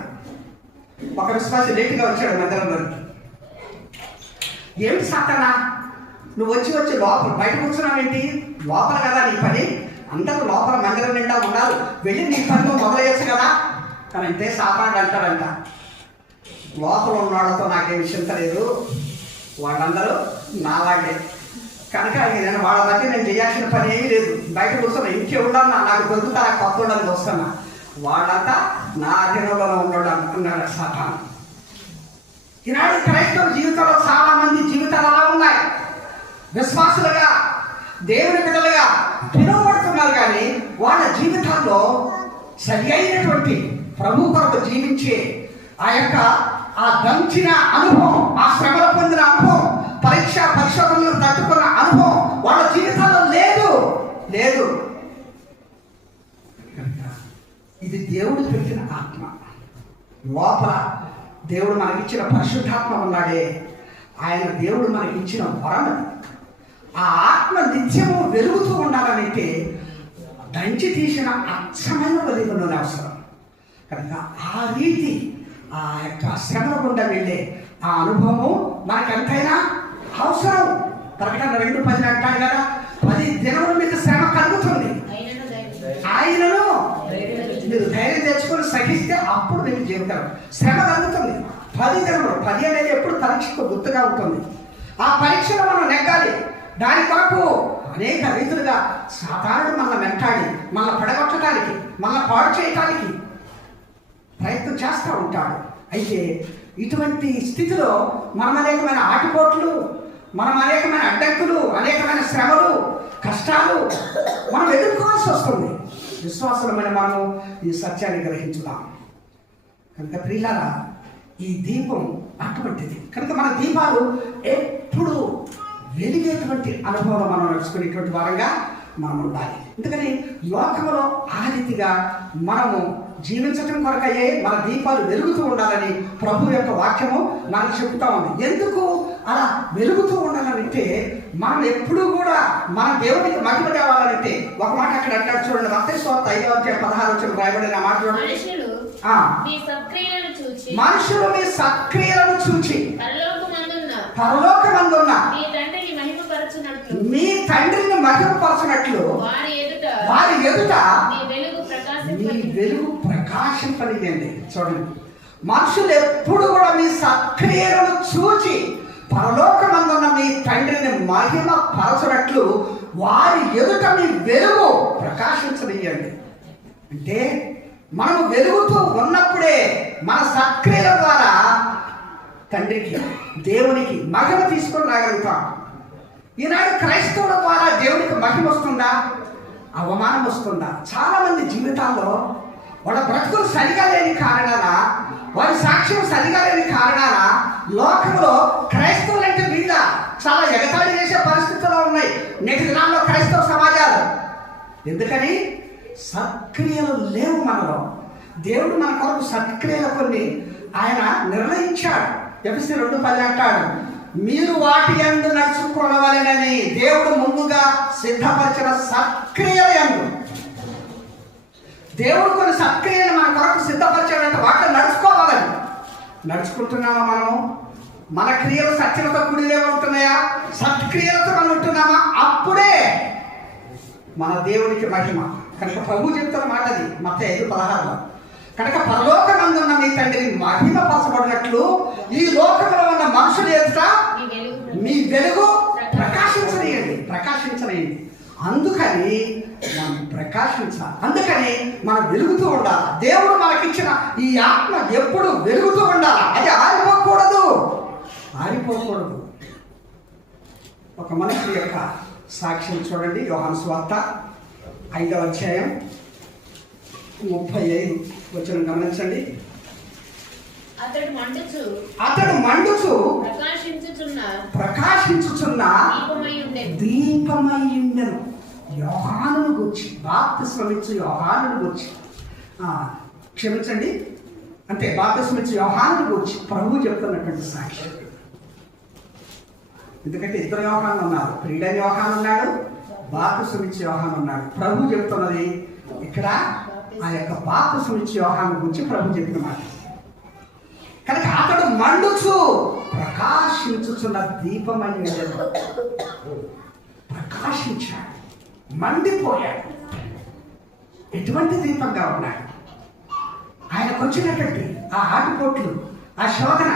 ఒక విశ్వాసి లేటుగా వచ్చాడు మందిరంలోకి. ఏమిటి సాతానా, నువ్వు వచ్చి లోపల బయట కూర్చున్నావేంటి? లోపల కదా నీ పని, అందరూ లోపల మందిరం నిండా ఉన్నారు, వెళ్ళి నీ పని నువ్వు మొదలయ్యచ్చు కదా అని అంటే సాతానుడు అంటాడంట, లోపల ఉన్నాళ్ళతో నాకేం చింత లేదు, వాళ్ళందరూ నా వాళ్ళే కనుక నేను వాళ్ళ మధ్య నేను చేయాల్సిన పని ఏమీ లేదు, బయట కూర్చున్నా, ఇంకే ఉండాలన్నా నాకు దొరుకుతా, నాకు కొత్త ఉండాలని చూస్తున్నా, వాళ్ళంతా నా అధీనంలో ఉన్నాడు అనుకున్నాడు సాతాను. ఈనాడు క్రైస్తవ జీవితంలో చాలా మంది జీవితాలు అలా ఉన్నాయి. విశ్వాసులుగా, దేవుని బిడ్డలుగా పిలువబడుతున్నారు, కానీ వాళ్ళ జీవితాల్లో సరి అయినటువంటి ప్రభు కొరకు జీవించే ఆ దంచిన అనుభవం, ఆ శ్రమలు పొందిన అనుభవం, పరిశోధనలు తట్టుకున్న అనుభవం వాళ్ళ జీవితాల్లో లేదు. ఇది దేవుడు పెట్టిన ఆత్మ. లోపల దేవుడు మనకిచ్చిన పరిశుద్ధాత్మ ఉన్నాడే, ఆయన దేవుడు మనకిచ్చిన వరం. ఆ ఆత్మ నిత్యము వెలుగుతూ ఉండాలంటే దంచి తీసిన అచ్చమైన ఒలీవ నూనె అవసరం. కనుక ఆ రీతి ఆ యొక్క శ్రమల గుండా వెళ్ళే ఆ అనుభవము మనకెంతైనా అవసరం. ప్రకటన 2:10 అంటాడు కదా, 10 దినములు మీకు శ్రమ కలుగుతుంది, ఆయనను మీరు ధైర్యం తెచ్చుకొని సహిస్తే అప్పుడు మీకు జీవితం. శ్రమ కలుగుతుంది 10 దినములు. 10 అనేది ఎప్పుడు పరీక్షకు గుర్తుగా ఉంటుంది. ఆ పరీక్షను మనం నెగ్గాలి. దాని కొరకు అనేక రీతులుగా సాధారణ మన వెంటాడి మన పడగొట్టడానికి, మన పాడు చేయటానికి ప్రయత్నం చేస్తూ ఉంటాడు. అయితే ఇటువంటి స్థితిలో మనం అనేకమైన ఆటుపోట్లు, మనం అనేకమైన అడ్డంకులు, అనేకమైన శ్రమలు, కష్టాలు మనం ఎదుర్కోవాల్సి వస్తుంది. విశ్వాసమైన మనం ఈ సత్యాన్ని గ్రహించుదాం. కనుక ప్రియులారా, ఈ దీపం అటువంటిది. కనుక మన దీపాలు ఎప్పుడు వెలిగేటువంటి అనుభవం మనం నడుచుకునేటువంటి వారంగా మనం ఉండాలి. ఎందుకని లోకంలో ఆ రీతిగా మనము జీవించటం కొరకయ్యే మన దీపాలు వెలుగుతూ ఉండాలని ప్రభు యొక్క వాక్యము మనకు చెప్తా ఉంది. ఎందుకు అలా వెలుగుతూ ఉండాలంటే, మనం ఎప్పుడూ కూడా మన దేవునికి మహిమ తేవాలంటే, ఒక మాట అక్కడ అంటాడు చూడండి, మత్తయి సువార్త 5:16 రాయబడిన మాట చూడండి. మనుషులు మీ సక్రియలను చూచి పరలోకమందున్న మీ తండ్రిని మహిమపరచునట్లు వారి ఎదుట మీ వెలుగు ప్రకాశింపనియండి. చూడండి, మనుషులు ఎప్పుడు కూడా మీ సక్రియలను చూచి పరలోకమందున్న మీ తండ్రిని మహిమ పరచునట్లు వారి ఎదుట మీ వెలుగు ప్రకాశించనియండి. అంటే మనము వెలుగుతూ ఉన్నప్పుడే మన సక్రియల ద్వారా తండ్రికి, దేవునికి మహిమ తీసుకొని రాగలుగుతాం. ఈనాడు క్రైస్తవుల ద్వారా దేవునికి మహిమ వస్తుందా, అవమానం వస్తుందా? చాలా మంది జీవితాల్లో వాళ్ళ బ్రతుకులు సరిగా లేని కారణాన, వారి సాక్ష్యం సరిగా లేని కారణాన లోకంలో క్రైస్తవులంటే వీళ్ళ చాలా ఎగతాళి చేసే పరిస్థితుల్లో ఉన్నాయి నేటి దినాల్లో క్రైస్తవ సమాజాలు. ఎందుకని? సత్క్రియలు లేవు మనలో. దేవుడు మన కొరకు సత్క్రియలు కొన్ని ఆయన నిర్ణయించాడు. ఎఫెసీ 2:10 అంటాడు, మీరు వాటి యందు నడుచుకోవాలని దేవుడు ముందుగా సిద్ధపరిచిన సత్క్రియల యందు. దేవుడు కొన్ని సత్క్రియలు మన కొరకు సిద్ధపరిచాడంటే వాటిని నడుచుకోవాలని. నడుచుకుంటున్నామా మనము? మన క్రియలు సత్యలతో కూడినే ఉంటున్నాయా? సత్క్రియలతో మనం ఉంటున్నామా? అప్పుడే మన దేవునికి మహిమ. కనుక ప్రభు చెప్తున్న మాట అది మత్తయి 5:16. కనుక పరలోకమందున్న మీ తండ్రిని మహిమ పరచబడినట్లు ఈ లోకంలో ఉన్న మనుషులు ఎదుట మీ వెలుగు ప్రకాశించనియండి. అందుకని మనం ప్రకాశించాలి. అందుకని మనం వెలుగుతూ ఉండాలి. దేవుడు మనకిచ్చిన ఈ ఆత్మ ఎప్పుడు వెలుగుతూ ఉండాలి. అది ఆరిపోకూడదు. ఒక మనిషి యొక్క సాక్ష్యం చూడండి. యోహాను సువార్త 5వ అధ్యాయం 35 వచనం గమనించండి. అతడు మండుచు ప్రకాశించుచున్న దీపమై ఉండెను. యోహానును గూర్చి, బాప్తిస్మమిచ్చు యోహానును గూర్చి, క్షమించండి, అంటే బాప్తిస్మమిచ్చు యోహానును గూర్చి ప్రభువు చెప్తున్నటువంటి సాక్ష్యం. ఎందుకంటే 2 యోహాను ఉన్నారు. ప్రియుడైన యోహాను ఉన్నాడు, బాప్తిస్మమిచ్చు యోహాను ఉన్నాడు. ప్రభు చెప్తున్నది ఇక్కడ ఆ యొక్క బాప్తిస్మమిచ్చు యోహాను గురించి ప్రభు చెప్పిన మాట. కనుక అతడు మండుచు ప్రకాశించుచున్న దీపమై ఉండెను. ప్రకాశించాడు, మండిపోయాడు. ఎటువంటి దీపంగా ఉన్నాడు? ఆయనకు వచ్చినటువంటి ఆ ఆటుపోట్లు, ఆ శోధన,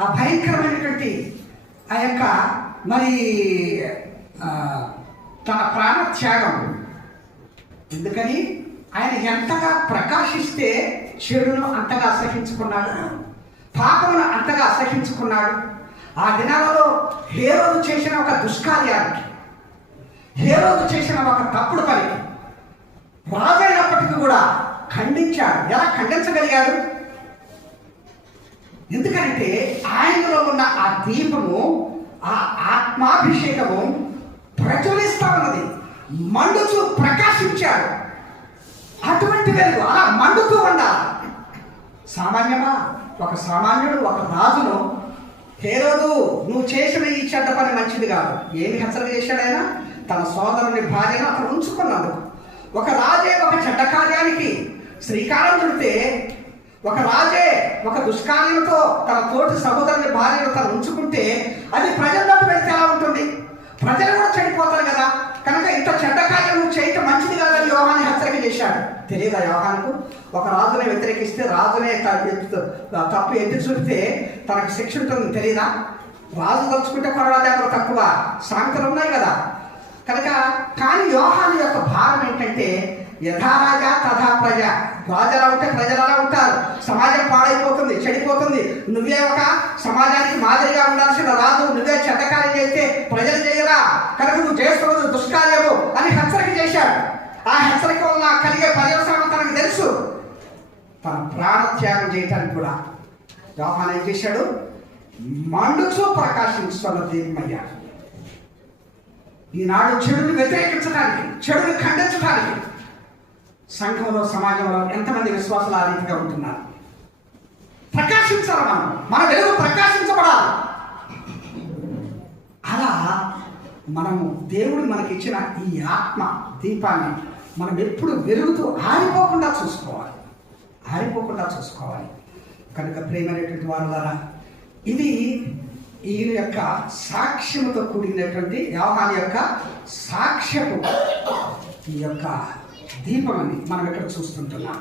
ఆ భయంకరమైనటువంటి ఆ యొక్క మరి తన ప్రాణత్యాగం. ఎందుకని? ఆయన ఎంతగా ప్రకాశిస్తే చెడును అంతగా అసహించుకున్నాడు, పాపమును అంతగా అసహించుకున్నాడు. ఆ దినాలలో హేరోదు చేసిన ఒక దుష్కార్యానికి, హేరోదు చేసిన ఒక తప్పుడు పనికి రాజు అయినప్పటికీ కూడా ఖండించాడు. ఎలా ఖండించగలిగాడు? ఎందుకంటే ఆయనలో ఉన్న ఆ దీపము, ఆ ఆత్మాభిషేకము ప్రజ్వలిస్తా ఉన్నది. మండుచు ప్రకాశించాడు. అటువంటి వెలుగు అలా మండుతూ ఉండాలి. సామాన్యమా? ఒక సామాన్యుడు ఒక రాజును, హేరోదు నువ్వు చేసిన ఈ చెడ్డ పని మంచిది కాదు, ఏమి హెచ్చరిక చేశాడు ఆయన? తన సోదరుని భార్యను అతను ఉంచుకున్నాడు. ఒక రాజే ఒక చెడ్డ కార్యానికి శ్రీకారం చుడితే, ఒక రాజే ఒక దుష్కార్యంతో తన తోటి సహోదరుని భార్యను తను ఉంచుకుంటే అది ప్రజల్లోకి వెళ్తే ఎలా ఉంటుంది? ప్రజలు కూడా చెడిపోతారు కదా. కనుక ఇంత చెడ్డ కార్యం నువ్వు చేయటం మంచిది కాదని యోహాను హెచ్చరిక చేశాడు. తెలియదా యోహానుకు? ఒక రాజుని వ్యతిరేకిస్తే, రాజునే తప్పు ఎత్తి చూపితే తనకు శిక్ష ఉంటుంది. తెలియదా? రాజు తలుచుకుంటే కొరడాదేవరు తక్కువ సామెతలు ఉన్నాయి కదా. కనుక కానీ యోహాను యొక్క భారం ఏంటంటే, యథా రాజా తథా ప్రజ. రాజు ఎలా ఉంటే ప్రజలు అలా ఉంటారు. సమాజం పాడైపోతుంది, చెడిపోతుంది. నువ్వే ఒక సమాజానికి మాదిరిగా ఉండాల్సిన రాజు, నువ్వే చెడ్డకార్యం చేస్తే ప్రజలు చేయరా, కనుక నువ్వు చేస్తున్నది దుష్కార్యము అని హెచ్చరిక చేశాడు. ఆ హెచ్చరిక వల్ల కలిగే పర్యవసానం తనకు తెలుసు. తన ప్రాణత్యాగం చేయటానికి కూడా యోహాను ఏం చేశాడు? మండుచు ప్రకాశించుతున్న దీపమయ్యాడు. ఈనాడు చెడుని వ్యతిరేకించడానికి, చెడుని ఖండించడానికి సంఘంలో, సమాజంలో ఎంతమంది విశ్వాసాలు ఆ రీతిగా ఉంటున్నారు? ప్రకాశించాలి. మన వెలుగు ప్రకాశించబడాలి. అలా మనము దేవుడు మనకిచ్చిన ఈ ఆత్మ దీపాన్ని మనం ఎప్పుడు వెలుగుతూ ఆరిపోకుండా చూసుకోవాలి. కనుక ప్రేమైనటువంటి వారులారా, ఇది ఈయన యొక్క సాక్ష్యముతో కూడినటువంటి యోహాను యొక్క సాక్ష్యపు ఈ యొక్క దీపం అని మనం ఇక్కడ చూస్తుంటున్నాం.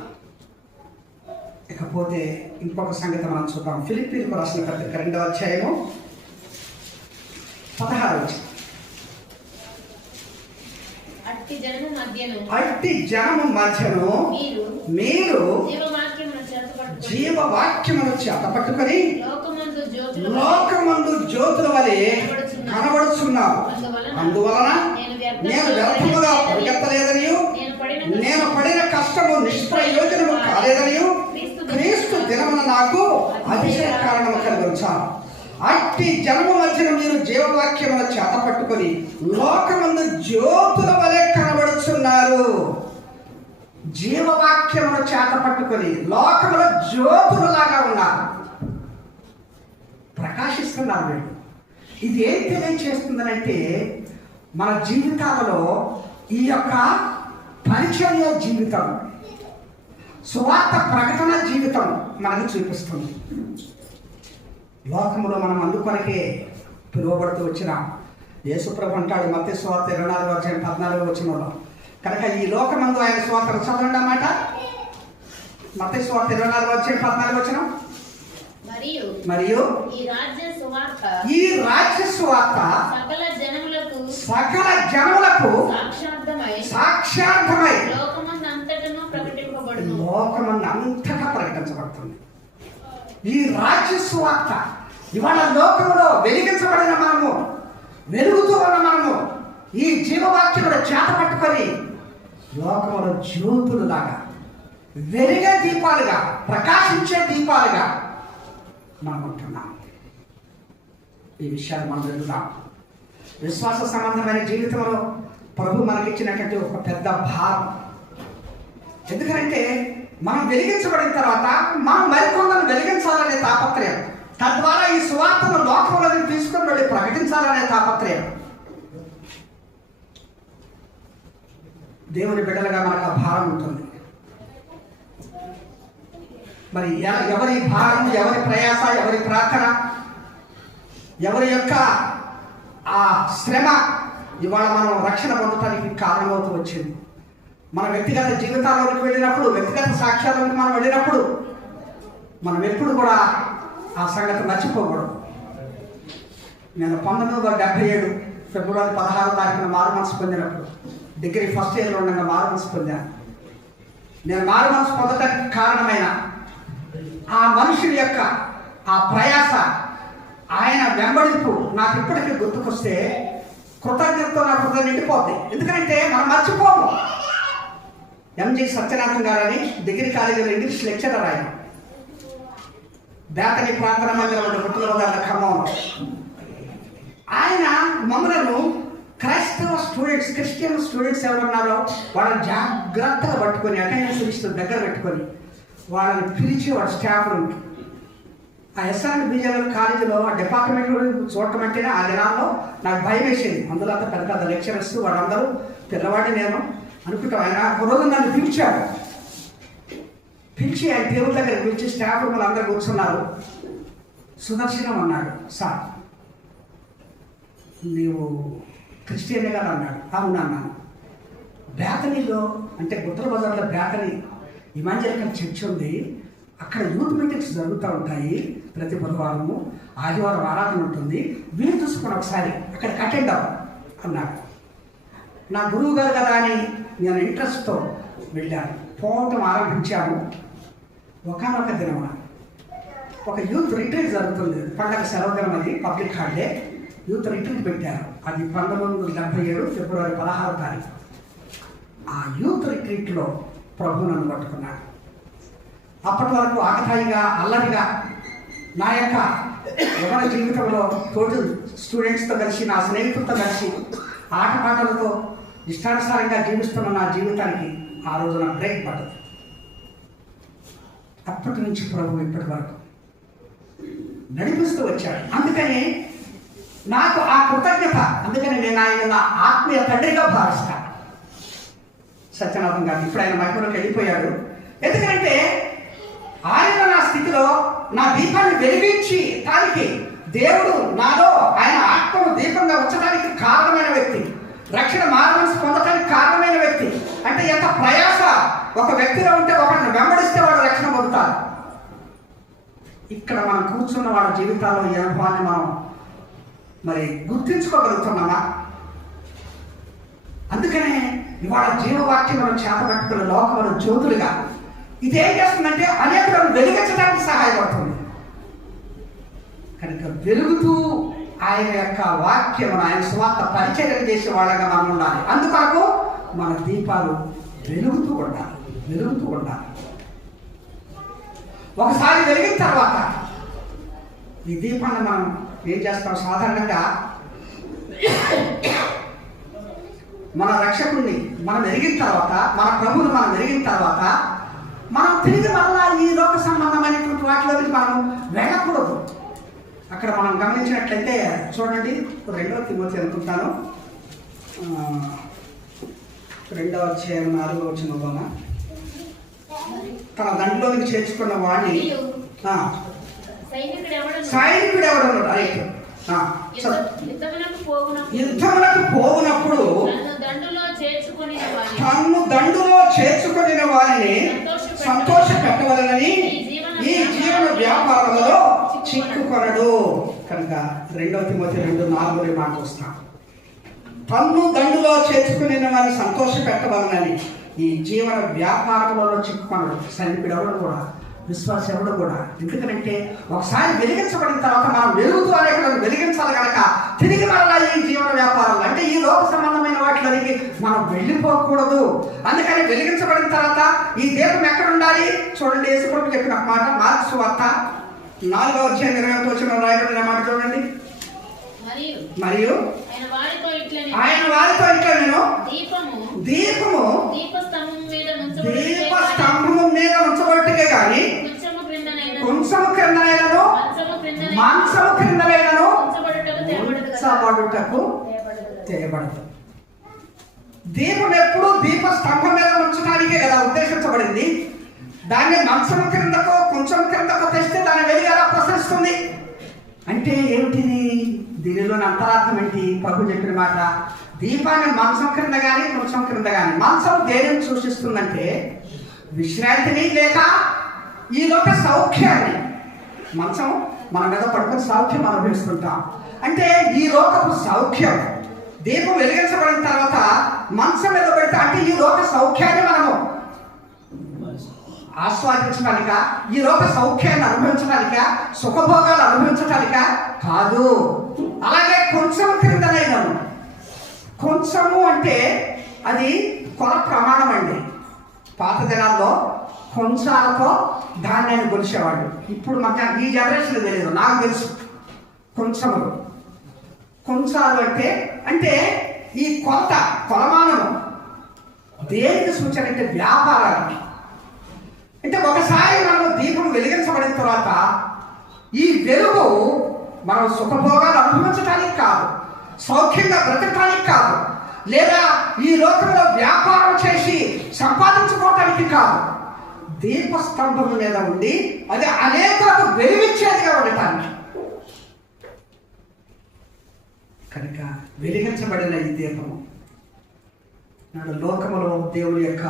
ఇకపోతే ఇంకొక సంగతి మనం చూద్దాం. ఫిలిప్పీలకు రాసిన పత్రిక 2వ అధ్యాయము 16వ వచనం. అట్టి జనము మధ్యను మీరు జీవవాక్యమును చేతపట్టుకొని లోకమందు జ్యోతుల వలె కనబడుచున్నావు. అందువలన నేను వ్యర్థముగా పరిగెత్తలేదనియు నేను పడిన కష్టము నిష్ప్రయోజనము కాలేదనియు క్రీస్తు దినమున నాకు అతిశయ కారణము కలుగుచాను. అట్టి జన్మ మధ్యన మీరు జీవవాక్యముల చేత పట్టుకొని లోకమందు జ్యోతుల వలె కనబడుచున్నారు. జీవవాక్యముల చేత పట్టుకొని లోకములో జ్యోతులలాగా ఉన్నారు, ప్రకాశిస్తున్నారు. వీళ్ళు ఇది ఏం తెలియచేస్తుందనంటే మన జీవితాలలో ఈ యొక్క పరిచర్య జీవితం, సువార్త ప్రకటన జీవితం మనకు చూపిస్తుంది. లోకంలో మనం అందుకొనకే పిలువబడుతూ వచ్చినాం. యేసుప్రభు అంటాడు మత్తయి సువార్త 24:14 కనుక ఈ లోకమందు ఆయన సువార్తను చదవండి అన్నమాట. మత్తయి సువార్త 24:14 మరియు ఈ రాజ్య సువార్త సకల జనములకు సాక్షార్థమై లోకమందంతటా ప్రకటించబడుతుంది. ఈ రాజ్య సువార్త ఇవాళ లోకంలో వెలిగించబడిన మనము, వెలుగుతూ ఉన్న మనము ఈ జీవవాక్యముల చేత పట్టుకొని లోకములో జ్యోతులులాగా, వెలిగే దీపాలుగా, ప్రకాశించే దీపాలుగా మనం ఉంటున్నాం. ఈ విషయాలు మనం వెళ్తున్నాం. విశ్వాస సంబంధమైన జీవితంలో ప్రభు మనకిచ్చినటువంటి ఒక పెద్ద భారం. ఎందుకంటే మనం వెలిగించబడిన తర్వాత మనం మరికొందరు వెలిగించాలనే తాపత్రయం, తద్వారా ఈ సువార్తను లోకంలోకి తీసుకొని వెళ్ళి ప్రకటించాలనే తాపత్రయం. దేవుని బిడ్డలుగా మనకు ఆ భారం ఉంటుంది. మరి ఎవరి భారం, ఎవరి ప్రయాస, ఎవరి ప్రార్థన, ఎవరి యొక్క ఆ శ్రమ ఇవాళ మనం రక్షణ పొందటానికి కారణమవుతూ వచ్చింది. మన వ్యక్తిగత జీవితాల్లోకి వెళ్ళినప్పుడు, వ్యక్తిగత సాక్ష్యాల్లోకి మనం వెళ్ళినప్పుడు మనం ఎప్పుడు కూడా ఆ సంగతి మర్చిపోకూడదు. నేను 1977 ఫిబ్రవరి 16 మారు మనసు పొందినప్పుడు, డిగ్రీ ఫస్ట్ ఇయర్లో ఉండగా మారు మనసు పొందాను. నేను మారు మనసు పొందటానికి కారణమైన ఆ మనుషుల యొక్క ఆ ప్రయాస, ఆయన వెంబడింపు నాకు ఇప్పటికీ గుర్తుకొస్తే కృతజ్ఞతతో నా హృదయం నిండిపోద్ది. ఎందుకంటే మనం మర్చిపోము. ఎంజి సత్యనారాయణ గారని డిగ్రీ కాలేజీలో ఇంగ్లీష్ లెక్చరర్, ఆయన బేతని ప్రార్థన మందిరం గుర్తుల ఖమ్మంలో. ఆయన మమ్మలను క్రైస్తవ స్టూడెంట్స్, క్రిస్టియన్ స్టూడెంట్స్ ఎవరున్నారో వాళ్ళని జాగ్రత్తగా పట్టుకొని, అటెండెన్స్ లిస్ట్ దగ్గర పెట్టుకొని వాళ్ళని పిలిచి వాళ్ళ స్టాఫ్ ఆ ఎస్ఆర్ బీజేపీ కాలేజీలో ఆ డిపార్ట్మెంట్ చూడటం అంటేనే ఆ దినాల్లో నాకు భయం వేసేది. అందులో అంతా పెద్ద పెద్ద లెక్చరర్స్ వాళ్ళందరూ పిల్లవాడి నేను అనుకుంటాం. ఆయన ఒక రోజు నన్ను పిలిచాడు. పిలిచి ఆయన టేబుల్ దగ్గర పిలిచి స్టాఫ్ రూమ్లు అందరూ కూర్చున్నారు. సుదర్శనం అన్నాడు, సార్ నీవు క్రిస్టియనే కదా అన్నాడు. అవును అన్నాను. బేతనీలో అంటే గుత్తల బజార్లో బేతనీ ఇమాంజలికల్ చర్చ్ ఉంది, అక్కడ యూత్ మీటింగ్స్ జరుగుతూ ఉంటాయి ప్రతి బుధవారము, ఆదివారం ఆరాధన ఉంటుంది, వీలు చూసుకుని ఒకసారి అక్కడికి అటెండ్ అవ్వ అన్నాడు. నా గురువు గారు కదా అని నేను ఇంట్రెస్ట్తో వెళ్ళాను. పోవటం ఆరంభించాము. ఒకనొక దినమ ఒక యూత్ రిట్రీట్ జరుగుతుంది. పండగ సెలవు దినం, అది పబ్లిక్ హాలిడే. యూత్ రిట్రీట్ పెట్టారు. అది 1977 ఫిబ్రవరి 16 ఆ యూత్ రిట్రీట్లో ప్రభు నన్ను పట్టుకున్నాడు. అప్పటి వరకు ఆకతాయిగా, అల్లరిగా నా యొక్క యవ్వన జీవితంలో తోటి స్టూడెంట్స్తో కలిసి, నా స్నేహితులతో కలిసి ఆటపాటలతో ఇష్టానుసారంగా జీవిస్తున్న నా జీవితానికి ఆ రోజున బ్రేక్ పడ్డది. అప్పటి నుంచి ప్రభు ఇప్పటి వరకు నడిపిస్తూ వచ్చాడు. అందుకని నాకు ఆ కృతజ్ఞత, అందుకని నేను ఆయన నా ఆత్మీయ తండ్రిగా భావిస్తాను. సత్యనాథం గారు ఇప్పుడు ఆయన మహిమలోకి వెళ్ళిపోయాడు. ఎందుకంటే ఆయన నా స్థితిలో నా దీపాన్ని వెలిగించి దానికి దేవుడు నాలో ఆయన ఆత్మను దీపంగా ఉంచడానికి కారణమైన వ్యక్తి, రక్షణ మార్గం పొందడానికి కారణమైన వ్యక్తి. అంటే ఎంత ప్రయాస ఒక వ్యక్తిలో ఉంటే ఒకరిని వెంబడిస్తే వాడు రక్షణ పొందుతారు. ఇక్కడ మనం కూర్చున్న వాళ్ళ జీవితాల్లో ఈ అనుభవాన్ని మనం మరి గుర్తించుకోగలుగుతున్నామా? అందుకనే ఇవాళ జీవవాక్యములను చేతబట్టుకున్న లోకములు జ్యోతులుగా ఇదేం చేస్తుందంటే అనేకులను వెలిగించడానికి సహాయపడుతుంది. కనుక వెలుగుతూ ఆయన యొక్క వాక్యమును, ఆయన స్వార్థ పరిచయం చేసే వాళ్ళగా మనం ఉండాలి. అందుకొరకు మన దీపాలు వెలుగుతూ ఉండాలి, వెలుగుతూ ఉండాలి. ఒకసారి వెలిగిన తర్వాత ఈ దీపాన్ని మనం ఏం చేస్తాం? సాధారణంగా మన రక్షకుడిని మనం ఎరిగిన తర్వాత, మన ప్రభువుని మనం ఎరిగిన తర్వాత, మనం తిరిగి మళ్ళా ఈ లోక సంబంధమైనటువంటి వాటిలోకి మనం వెళ్ళకూడదు. అక్కడ మనం గమనించినట్లయితే చూడండి, 2 తిమోతి అనుకుంటాను, 2వ అధ్యాయం 4వ వచనంలోన, తన దండలోకి చేర్చుకున్న వాడిని సైనికుడు ఎవడు రైట్ యుద్ధములకు పోవునప్పుడు తన్ను దండులో చేర్చుకొనిన వారిని సంతోష పెట్టవలనని ఈ జీవన వ్యాపారంలో చిక్కుకొనడు. కనుక 2వ తిమోతి 2:4 మాట వస్తాం. తన్ను దండులో చేర్చుకుని వారిని సంతోష పెట్టవలనని ఈ జీవన వ్యాపారంలో చిక్కుకొనడు. సైనికుడు ఎవడు కూడా, విశ్వాస ఎవడు కూడా. ఎందుకంటే ఒకసారి వెలిగించబడిన తర్వాత మనం వెలుగుతూ అనేకులను వెలిగించాలి కనుక తిరిగి మరలా ఈ జీవన వ్యాపారాలు అంటే ఈ లోక సంబంధమైన వాటిలోకి మనం వెళ్ళిపోకూడదు. అందుకని వెలిగించబడిన తర్వాత ఈ దీపం ఎక్కడ ఉండాలి? చూడండి, యేసుప్రభు చెప్పిన మాట మార్కు సువార్త 4వ అధ్యాయం 20వ వచనంలో రాయబడిన మాట చూడండి. మరియు ఆయన వారితో ఇట్లా నేను దీపము దీపస్తంభము మీద ఉంచబట్టుకే కానీ కొంచెము క్రిందనైనను మంచము క్రిందనైనను ఉంచబడుటకు తేబడదు. దీపం ఎప్పుడు దీపస్తంభం మీద ఉంచడానికే కదా ఉద్దేశించబడింది. దాన్ని మంచము క్రిందకో కొంచెం క్రిందకో తెస్తే దాని వెలుగు ఎలా ప్రసరిస్తుంది అంటే ఏమిటిది? దీనిలోని అంతరార్థం ఏంటి? ప్రభు చెప్పిన మాట, దీపాన్ని మంచం క్రింద కానీ కొంచెం క్రింద కానీ. మంచం దేనిని సూచిస్తుందంటే విశ్రాంతిని లేక ఈ లోక సౌఖ్యాన్ని. మంచం మన మీద పడుకుని సౌఖ్యం అనుభవిస్తుంటాం. అంటే ఈ లోకపు సౌఖ్యం దీపం వెలిగించబడిన తర్వాత మంచం మీద పెడితే అంటే ఈ లోక సౌఖ్యాన్ని మనము ఆస్వాదించడానిక, ఈ లోక సౌఖ్యాన్ని అనుభవించడానిక, సుఖభోగాలు అనుభవించడానిక కాదు. అలాగే కొంచెం క్రిందనైనాను. కొంచెము అంటే అది కొల ప్రమాణం అండి. పాత దినాల్లో కొంచాలతో ధాన్యాన్ని కొలిచేవాళ్ళు. ఇప్పుడు మాకు ఈ జనరేషన్ తెలియదు, నాకు తెలుసు. కొంచెములు కొంచాలు అంటే ఈ కొలమానము దేనికి సూచన అంటే వ్యాపారానికి. అంటే ఒకసారి మనం దీపం వెలిగించబడిన తర్వాత ఈ వెలుగు మనం సుఖభోగాలు అనుభవించడానికి కాదు, సౌఖ్యంగా బ్రతకడానికి కాదు, లేదా ఈ లోకంలో వ్యాపారం చేసి సంపాదించుకోవటానికి కాదు. దీపస్తంభం మీద ఉండి అది అనేకులకు వెలిగించేదిగా ఉండటానికి. కనుక వెలిగించబడిన ఈ దీపము నాడు లోకములో దేవుని యొక్క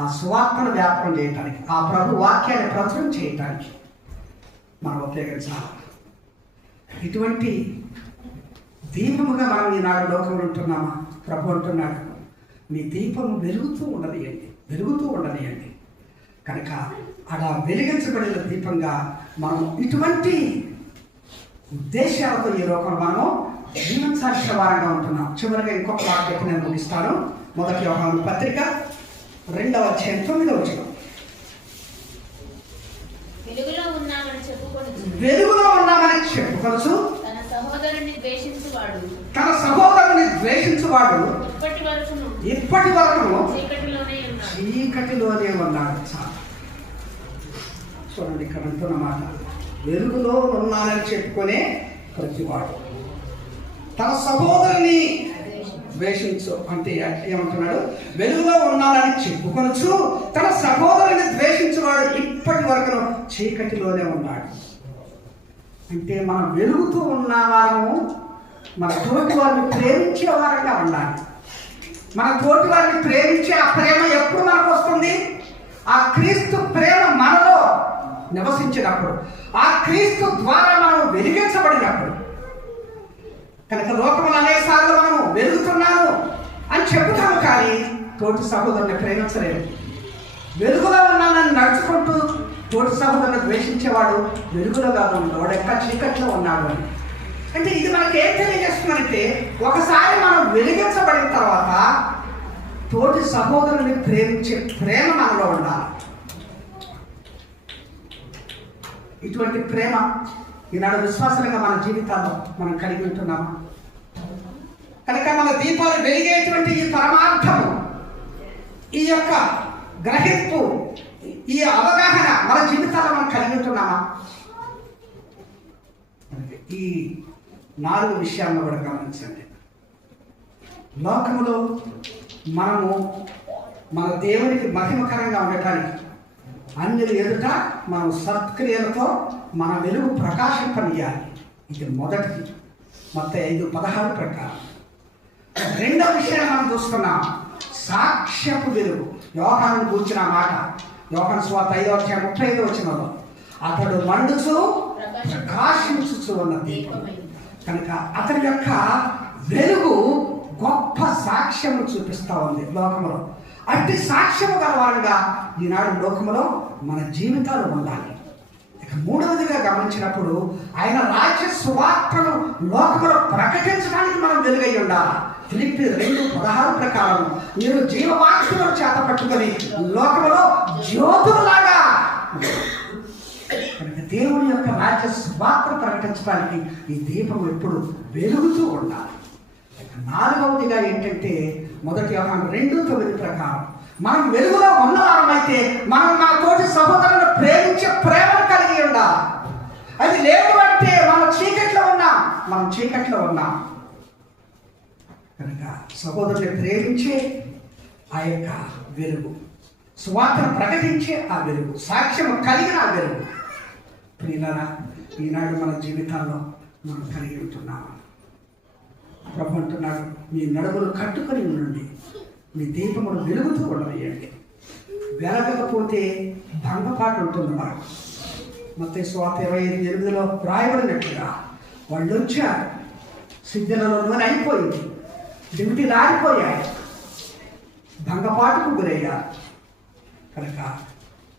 ఆ సువార్తను వ్యాపకం చేయటానికి, ఆ ప్రభు వాక్యాన్ని ప్రచురం చేయటానికి మనం ఉపయోగించాలి. ఇటువంటి దీపముగా మనం ఈనాడు లోకంలో ఉంటున్నామా? ప్రభు అంటున్నాడు, మీ దీపము వెలుగుతూ ఉండనియండి, వెలుగుతూ ఉండనియండి. కనుక అలా వెలిగించబడిన దీపంగా మనం ఇటువంటి ఉద్దేశాలతో ఈ లోకంలో మనము జీవించాల్సిన వారంగా ఉంటున్నాం. చివరిగా ఇంకొక వాక్యం నేను ముగిస్తాను. 1 యోహాను పత్రిక 2వ అధ్యాయం 9వ వచనం. వెలుగులో ఉన్నామని చెప్పుకొనుచు తన సహోదరుని ద్వేషించువాడు ఇప్పటి వరకు చీకటిలోనే ఉన్నాడు. చూడండి, ఇక్కడ అంటున్న మాట, వెలుగులో ఉన్నానని చెప్పుకునే ప్రతివాడు తన సహోదరుని ద్వేషించు అంటే ఏమంటున్నాడు? వెలుగులో ఉన్నానని చెప్పుకొనొచ్చు తన సహోదరుని ద్వేషించువాడు ఇప్పటి వరకు చీకటిలోనే ఉన్నాడు. అంటే మనం వెలుగుతూ ఉన్నవారము మన తోటి వారిని ప్రేమించే వారంగా ఉండాలి. మన తోటి వారిని ప్రేమించే ఆ ప్రేమ ఎప్పుడు మనకు వస్తుంది? ఆ క్రీస్తు ప్రేమ మనలో నివసించినప్పుడు, ఆ క్రీస్తు ద్వారా మనం వెలిగించబడినప్పుడు. కనుక లోకములు అనేసార్లు మనము వెలుగుతున్నాను అని చెబుతాము, కానీ తోటి సహోదరుని ప్రేమించలేదు. వెలుగులో ఉన్నానని నడుచుకుంటూ తోటి సహోదరుని ద్వేషించేవాడు వెలుగులో కాదు, వాడు ఎక్క చీకట్లో ఉన్నాడు అని. అంటే ఇది మనకి ఏం తెలియజేస్తుందంటే, ఒకసారి మనం వెలిగించబడిన తర్వాత తోటి సహోదరుని ప్రేమించే ప్రేమ మనలో ఉండాలి. ఇటువంటి ప్రేమ ఈనాడు విశ్వాసంగా మన జీవితాల్లో మనం కలిగి ఉంటున్నామా? కనుక మన దీపాలు వెలిగేటువంటి ఈ పరమార్థము, ఈ యొక్క గ్రహింపు, ఈ అవగాహన మన జీవితాల్లో మనం కలిగి ఉంటున్నామా? ఈ 4 విషయాలను కూడా గమనించండి. లోకములో మనము మన దేవునికి మహిమకరంగా ఉండటానికి అన్యుల ఎదుట మనం సత్క్రియలతో మన వెలుగు ప్రకాశింపనియాలి. ఇది మొదటిది, మత్తయి 5:16 ప్రకారం. రెండవ విషయాన్ని మనం చూస్తున్నాం, సాక్ష్యపు వెలుగు. యోహాను కూర్చిన మాట, యోహాను సువార్త 5:35 అతడు మండుచు ప్రకాశించుచు ఉన్న దీపం. కనుక అతని యొక్క వెలుగు గొప్ప సాక్ష్యము చూపిస్తూ ఉంది లోకంలో. అట్టి సాక్ష్యము గలవారుగా ఈనాడు లోకంలో మన జీవితాలు ఉండాలి. ఇక మూడవదిగా గమనించినప్పుడు, ఆయన రాజ్య సువార్తను లోకంలో ప్రకటించడానికి మనం వెలుగై ఉండాలి. ఫిలిప్పీ 2:16 ప్రకారం మీరు జీవవాక్యమును చేత పట్టుకొని లోకంలో జ్యోతులాగా. కనుక దేవుని యొక్క రాజ్య సువార్తను ప్రకటించడానికి ఈ దీపం ఎప్పుడు వెలుగుతూ ఉండాలి. నాలుగవదిగా ఏంటంటే, మొదటి యోహాను 2:9 ప్రకారం మనం వెలుగులో ఉన్నవారమైతే మనం మన తోటి సహోదరులను ప్రేమించే ప్రేమను కలిగి ఉండాలి. అది లేదు అంటే మనం చీకట్లో ఉన్నాం. కనుక సహోదరుని ప్రేమించే ఆ యొక్క వెలుగు, సువార్తను ప్రకటించే ఆ వెలుగు, సాక్ష్యము కలిగిన ఆ వెలుగు ప్రియులారా ఈనాడు మన జీవితాల్లో మనం కలిగి ఉంటున్నాము. ప్రభు అంటున్నాడు, మీ నడుములు కట్టుకొని ఉండండి, మీ దీపములు వెలుగుతూ ఉండవేయండి. వెలగకపోతే భంగపాటు ఉంటుంది. మనకు మత్తయి సువార్త 25:8 రాయబడినట్లుగా వాళ్ళు వచ్చారు, సిద్ధులలోనే అయిపోయింది, దివిటి రాలిపోయాయి, భంగపాటుకు గురయ్యారు. కనుక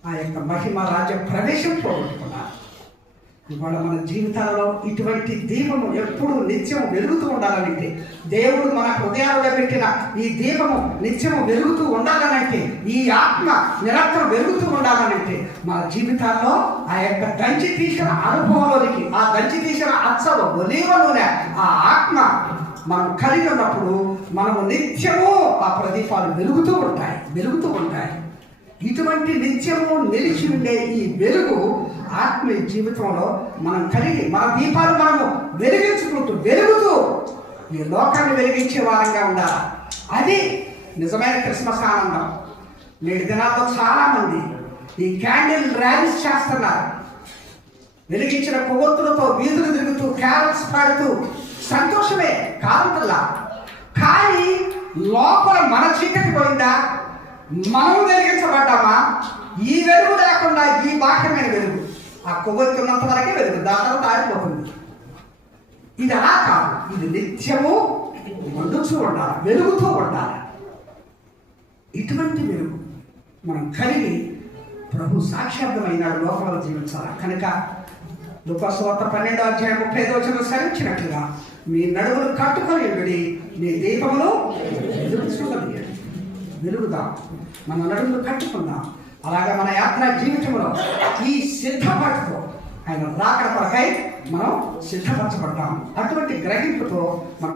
ఆ యొక్క మహిమ రాజ్య ప్రవేశం పోగొట్టుకున్నారు. ఇవాళ మన జీవితాలలో ఇటువంటి దీపము ఎప్పుడు నిత్యము వెలుగుతూ ఉండాలంటే, దేవుడు మన హృదయాలలో పెట్టిన ఈ దీపము నిత్యము వెలుగుతూ ఉండాలనంటే, ఈ ఆత్మ నిరంతరం వెలుగుతూ ఉండాలనంటే, మన జీవితాల్లో ఆ యొక్క దంచి తీసిన అనుభవంలోనికి, ఆ దంచి తీసిన అచ్చలు ఒలీవ నూనె, ఆ ఆత్మ మనం కలిగి ఉన్నప్పుడు మనము నిత్యము ఆ ప్రదీపాలు వెలుగుతూ ఉంటాయి. ఇటువంటి నిత్యము నిలిచి ఉండే ఈ వెలుగు ఆత్మీయ జీవితంలో మనం కలిగి, మన దీపాలు మనము వెలుగుతూ ఈ లోకాన్ని వెలిగించే వారంగా ఉండాలి. అది నిజమైన క్రిస్మస్ ఆనందం. నేటి దినాల్లో చాలామంది ఈ క్యాండిల్ ర్యాలీస్ చేస్తున్నారు. వెలిగించిన కొవ్వొత్తులతో వీధులు తిరుగుతూ క్యారల్స్ పాడుతూ సంతోషమే కాలంతల్లా. కానీ లోపల మన చీకటి పోయిందా? మనము వెలిగించబడ్డామా? ఈ వెలుగు లేకుండా ఈ బాహ్యమైన వెలుగు, ఆ కొవ్వొత్తి ఉన్నంత వరకే వెలుగు, దాదాపు ఆరిపోతుంది. ఇది అలా కాదు, ఇది నిత్యము మండుచూ ఉండాలి, వెలుగుతూ ఉండాలి. ఇటువంటి వెలుగు మనం కలిగి ప్రభు సాక్షార్థమైనాడు లోకంలో జీవించాలి. కనుక లూకాసు వార్త 12:35 సరించినట్లుగా మీ నడుములు కట్టుకొని ఉండి మీ దీపములు వెలుగుదాం. మన నడుములు కట్టుకుందాం. అలాగే మన యాత్ర జీవితంలో ఈ సిద్ధపాటుతో ఆయన రాకడ కొరకై మనం సిద్ధపరచబడ్డాం. అటువంటి గ్రహింపుతో మనం